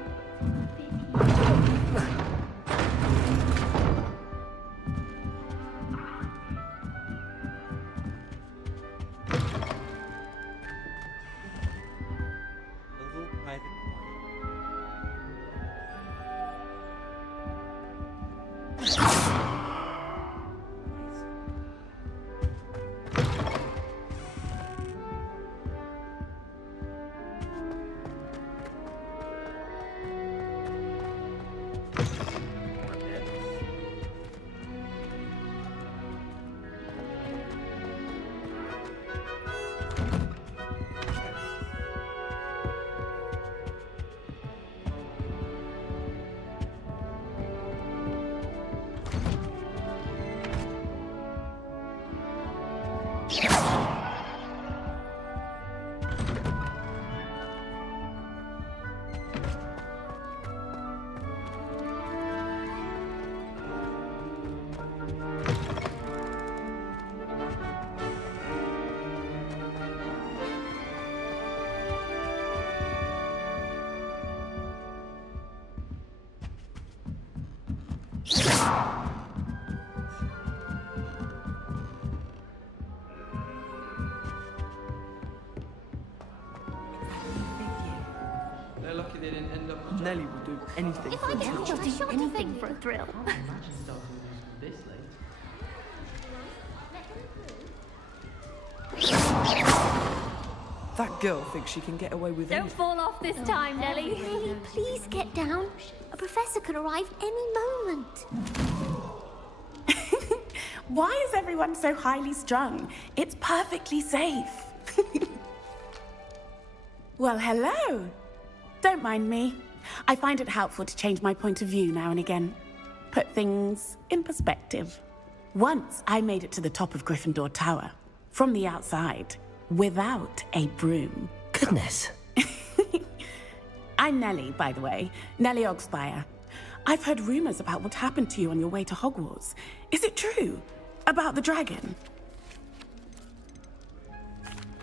A little private They're lucky they didn't end up. Nelly would do anything. If I get I'll caught, do anything for a thrill. This late. That girl thinks she can get away with Don't anything. fall off this time, Nelly. Really, please get down. A professor could arrive any moment. Why is everyone so highly strung? It's perfectly safe. Well, hello. Don't mind me. I find it helpful to change my point of view now and again. Put things in perspective. Once I made it to the top of Gryffindor Tower, from the outside, without a broom. Goodness. I'm Nellie, by the way. Nellie Ogspire. I've heard rumors about what happened to you on your way to Hogwarts. Is it true? About the dragon?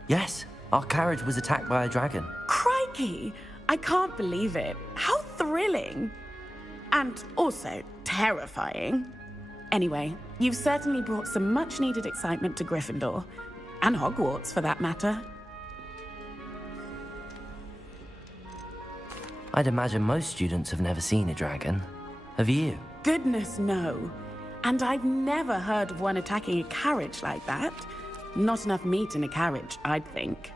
Yes, our carriage was attacked by a dragon. Crikey! I can't believe it. How thrilling! And also terrifying. Anyway, you've certainly brought some much-needed excitement to Gryffindor. And Hogwarts, for that matter. I'd imagine most students have never seen a dragon. Have you? Goodness, no. And I've never heard of one attacking a carriage like that. Not enough meat in a carriage, I'd think.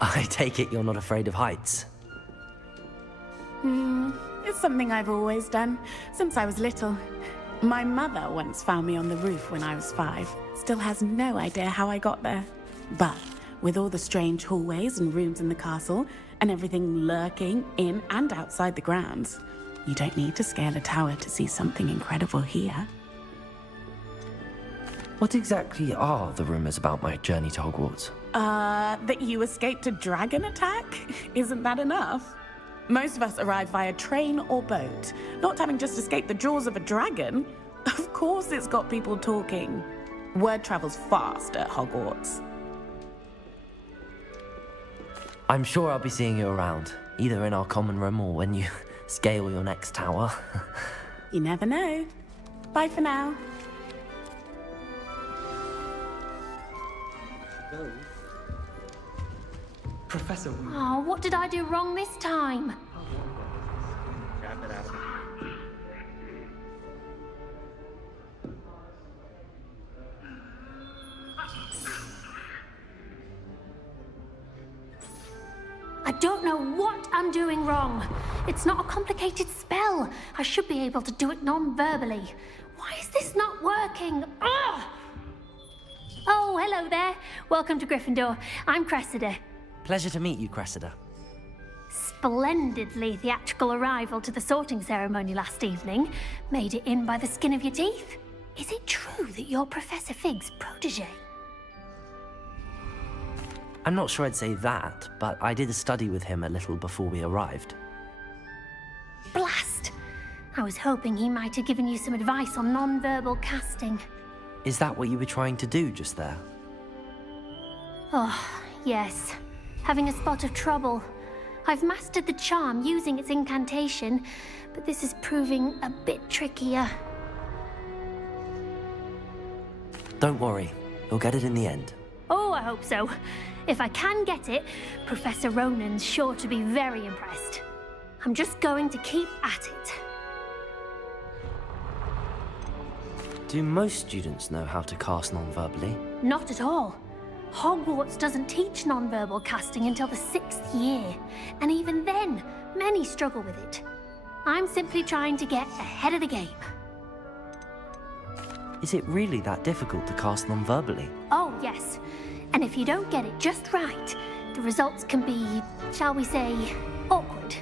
I take it you're not afraid of heights. It's something I've always done, since I was little. My mother once found me on the roof when I was 5. Still has no idea how I got there. But with all the strange hallways and rooms in the castle, and everything lurking in and outside the grounds, you don't need to scale a tower to see something incredible here. What exactly are the rumors about my journey to Hogwarts? That you escaped a dragon attack? Isn't that enough? Most of us arrive via train or boat, not having just escaped the jaws of a dragon. Of course it's got people talking. Word travels fast at Hogwarts. I'm sure I'll be seeing you around, either in our common room or when you scale your next tower. You never know. Bye for now. Professor Wu. Oh, what did I do wrong this time? Grab it out of it. I don't know what I'm doing wrong. It's not a complicated spell. I should be able to do it non-verbally. Why is this not working? Ugh! Oh, hello there. Welcome to Gryffindor. I'm Cressida. Pleasure to meet you, Cressida. Splendidly theatrical arrival to the sorting ceremony last evening. Made it in by the skin of your teeth. Is it true that you're Professor Fig's protege? I'm not sure I'd say that, but I did study with him a little before we arrived. Blast! I was hoping he might have given you some advice on non-verbal casting. Is that what you were trying to do just there? Oh, yes. Having a spot of trouble. I've mastered the charm using its incantation, but this is proving a bit trickier. Don't worry, you'll get it in the end. Oh, I hope so. If I can get it, Professor Ronan's sure to be very impressed. I'm just going to keep at it. Do most students know how to cast non-verbally? Not at all. Hogwarts doesn't teach non-verbal casting until the 6th year, and even then, many struggle with it. I'm simply trying to get ahead of the game. Is it really that difficult to cast non-verbally? Oh, yes. And if you don't get it just right, the results can be, shall we say, awkward.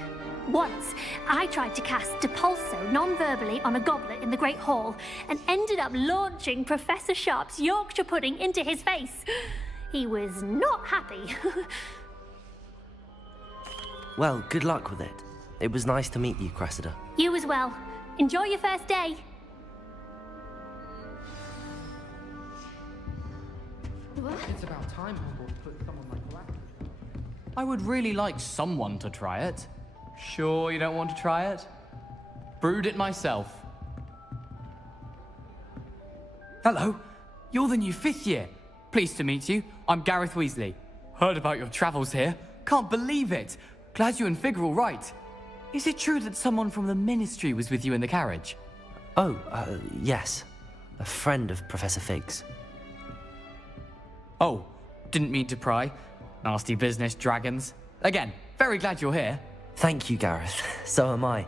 Once, I tried to cast Depulso non-verbally on a goblet in the Great Hall and ended up launching Professor Sharp's Yorkshire pudding into his face. He was not happy. Well, good luck with it. It was nice to meet you, Cressida. You as well. Enjoy your first day. It's about time Hogwarts put someone like Black. I would really like someone to try it. Sure you don't want to try it? Brewed it myself. Hello, you're the new 5th year. Pleased to meet you. I'm Gareth Weasley. Heard about your travels here. Can't believe it. Glad you and Fig are all right. Is it true that someone from the Ministry was with you in the carriage? Oh, yes. A friend of Professor Fig's. Oh, didn't mean to pry. Nasty business, dragons. Again, very glad you're here. Thank you, Gareth. So am I.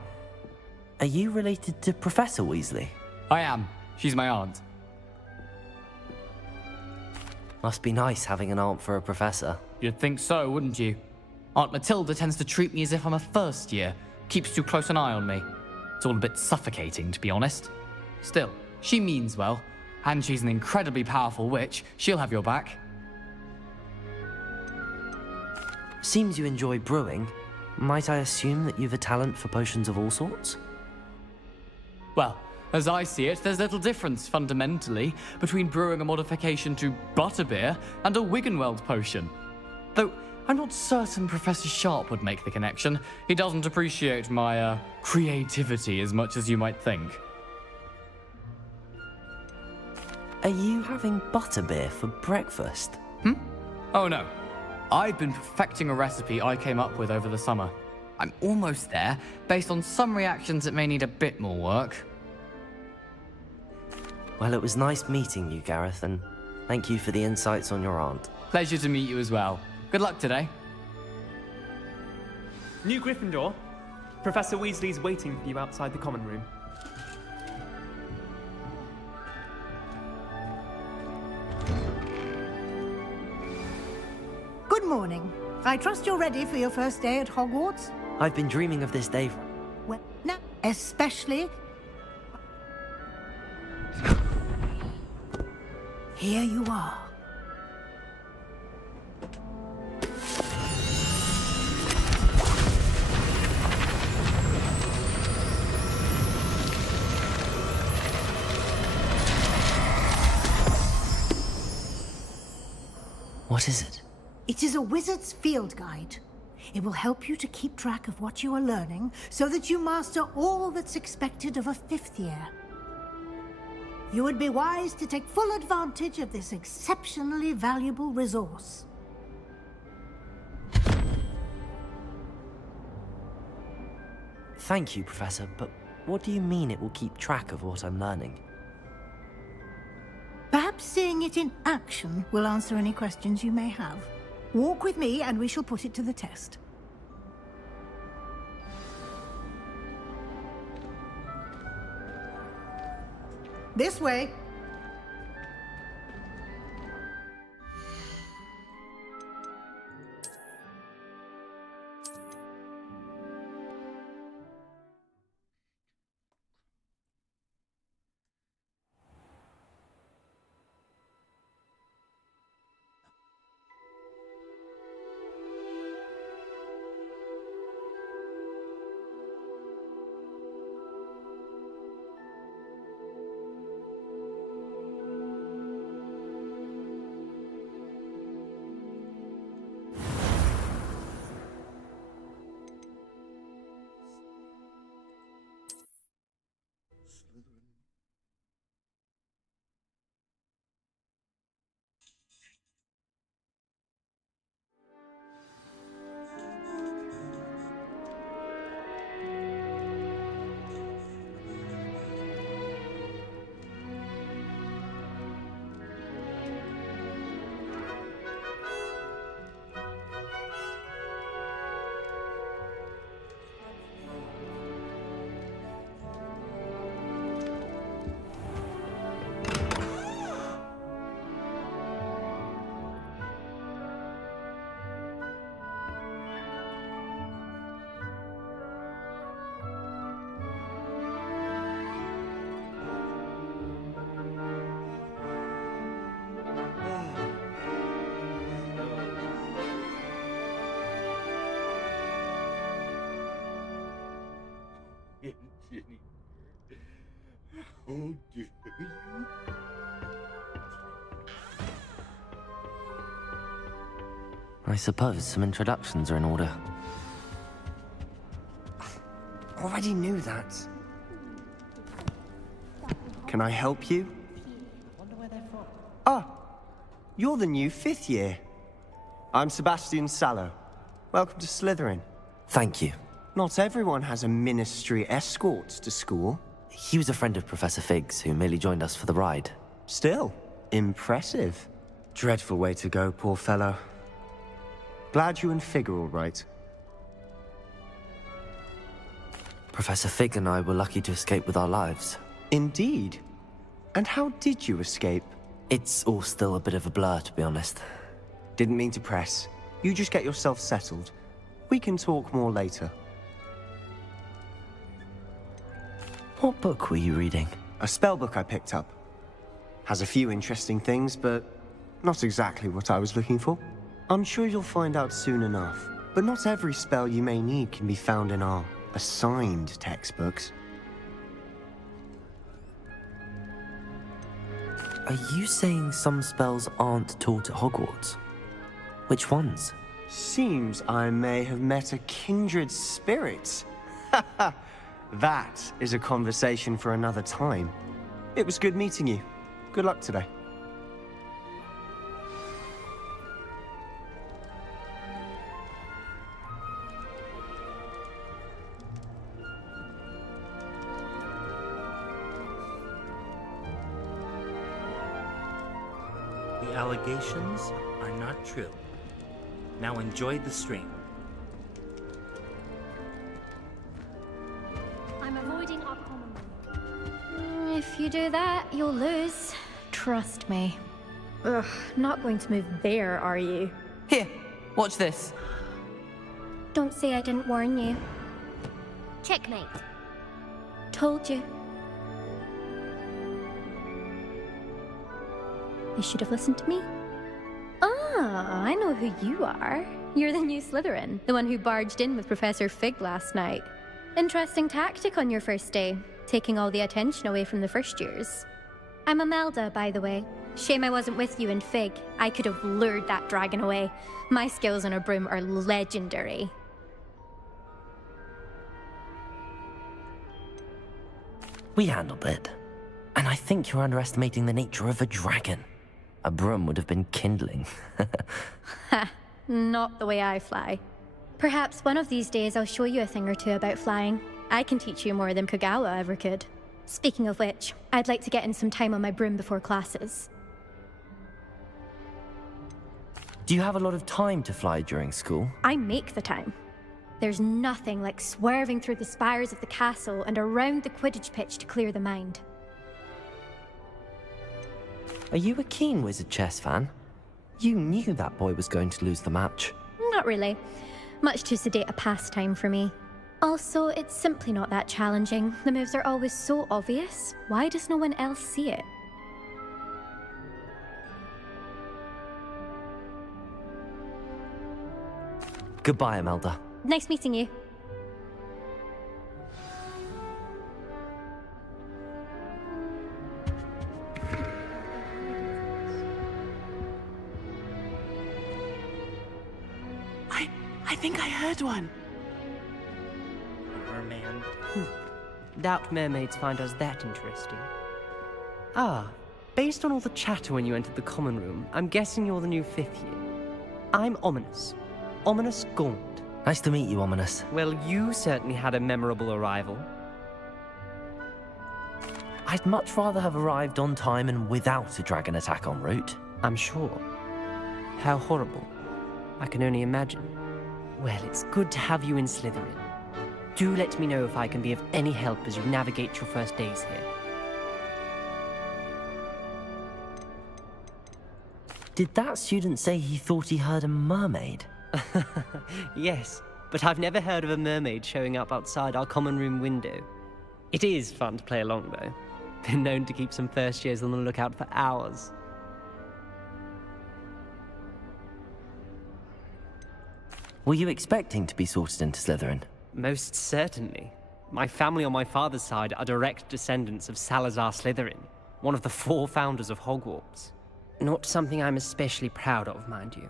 Are you related to Professor Weasley? I am. She's my aunt. Must be nice having an aunt for a professor. You'd think so, wouldn't you? Aunt Matilda tends to treat me as if I'm a first year. Keeps too close an eye on me. It's all a bit suffocating, to be honest. Still, she means well. And she's an incredibly powerful witch. She'll have your back. Seems you enjoy brewing. Might I assume that you've a talent for potions of all sorts? Well, as I see it, there's little difference, fundamentally, between brewing a modification to butterbeer and a Wiggenweld potion. Though, I'm not certain Professor Sharp would make the connection. He doesn't appreciate my, creativity as much as you might think. Are you having butterbeer for breakfast? Oh no. I've been perfecting a recipe I came up with over the summer. I'm almost there, based on some reactions that may need a bit more work. Well, it was nice meeting you, Gareth, and thank you for the insights on your aunt. Pleasure to meet you as well. Good luck today. New Gryffindor. Professor Weasley's waiting for you outside the common room. Good morning. I trust you're ready for your first day at Hogwarts? I've been dreaming of this day. Well, now, especially... Here you are. What is it? It is a wizard's field guide. It will help you to keep track of what you are learning so that you master all that's expected of a 5th year. You would be wise to take full advantage of this exceptionally valuable resource. Thank you, Professor, but what do you mean it will keep track of what I'm learning? Perhaps seeing it in action will answer any questions you may have. Walk with me and we shall put it to the test. This way. Oh, dear. I suppose some introductions are in order. Already knew that. Can I help you? Ah, you're the new 5th year. I'm Sebastian Sallow. Welcome to Slytherin. Thank you. Not everyone has a ministry escort to school. He was a friend of Professor Fig's who merely joined us for the ride. Still, impressive. Dreadful way to go, poor fellow. Glad you and Fig are all right. Professor Fig and I were lucky to escape with our lives. Indeed. And how did you escape? It's all still a bit of a blur, to be honest. Didn't mean to press. You just get yourself settled. We can talk more later. What book were you reading? A spell book I picked up. Has a few interesting things, but not exactly what I was looking for. I'm sure you'll find out soon enough. But not every spell you may need can be found in our assigned textbooks. Are you saying some spells aren't taught at Hogwarts? Which ones? Seems I may have met a kindred spirit. That is a conversation for another time. It was good meeting you. Good luck today. The allegations are not true. Now enjoy the stream. I'm avoiding our common room. If you do that, you'll lose. Trust me. Ugh, not going to move there, are you? Here, watch this. Don't say I didn't warn you. Checkmate. Told you. You should have listened to me. Ah, I know who you are. You're the new Slytherin, the one who barged in with Professor Fig last night. Interesting tactic on your first day, taking all the attention away from the first years. I'm Imelda, by the way. Shame I wasn't with you in Fig. I could have lured that dragon away. My skills on a broom are legendary. We handled it. And I think you're underestimating the nature of a dragon. A broom would have been kindling. Ha, not the way I fly. Perhaps one of these days I'll show you a thing or two about flying. I can teach you more than Kagawa ever could. Speaking of which, I'd like to get in some time on my broom before classes. Do you have a lot of time to fly during school? I make the time. There's nothing like swerving through the spires of the castle and around the Quidditch pitch to clear the mind. Are you a keen Wizard chess fan? You knew that boy was going to lose the match. Not really. Much too sedate a pastime for me. Also, it's simply not that challenging. The moves are always so obvious. Why does no one else see it? Goodbye, Imelda. Nice meeting you. I think I heard one. Merman. Doubt mermaids find us that interesting. Ah, based on all the chatter when you entered the common room, I'm guessing you're the new 5th year. I'm Ominous. Ominous Gaunt. Nice to meet you, Ominous. Well, you certainly had a memorable arrival. I'd much rather have arrived on time and without a dragon attack en route. I'm sure. How horrible. I can only imagine. Well, it's good to have you in Slytherin. Do let me know if I can be of any help as you navigate your first days here. Did that student say he thought he heard a mermaid? Yes, but I've never heard of a mermaid showing up outside our common room window. It is fun to play along, though. Been known to keep some first years on the lookout for hours. Were you expecting to be sorted into Slytherin? Most certainly. My family on my father's side are direct descendants of Salazar Slytherin, one of the 4 founders of Hogwarts. Not something I'm especially proud of, mind you.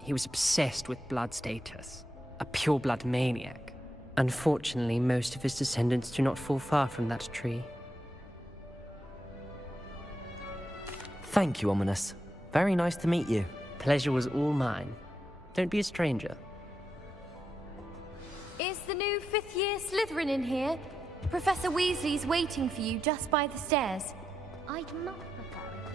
He was obsessed with blood status, a pure-blood maniac. Unfortunately, most of his descendants do not fall far from that tree. Thank you, Ominous. Very nice to meet you. Pleasure was all mine. Don't be a stranger. Is the new 5th year Slytherin in here? Professor Weasley's waiting for you just by the stairs. I'd much prefer it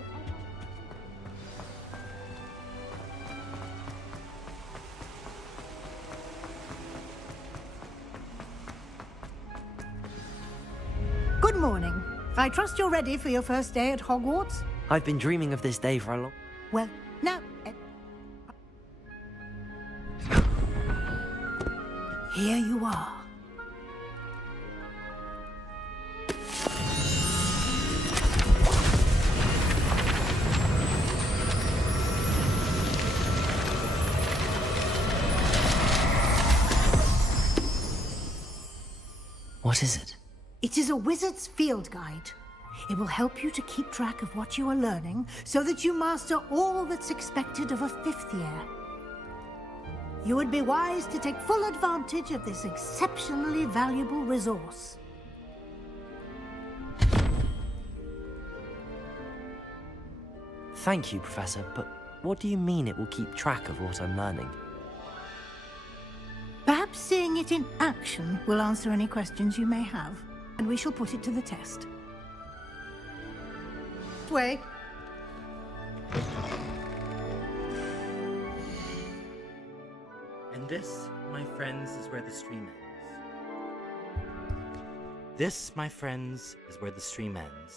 if Good morning. I trust you're ready for your first day at Hogwarts? I've been dreaming of this day for a long... Well, now... here you are. What is it? It is a wizard's field guide. It will help you to keep track of what you are learning so that you master all that's expected of a 5th year. You would be wise to take full advantage of this exceptionally valuable resource. Thank you, Professor, but what do you mean it will keep track of what I'm learning? Perhaps seeing it in action will answer any questions you may have, and we shall put it to the test. Way. And this, my friends, is where the stream ends. This, my friends, is where the stream ends.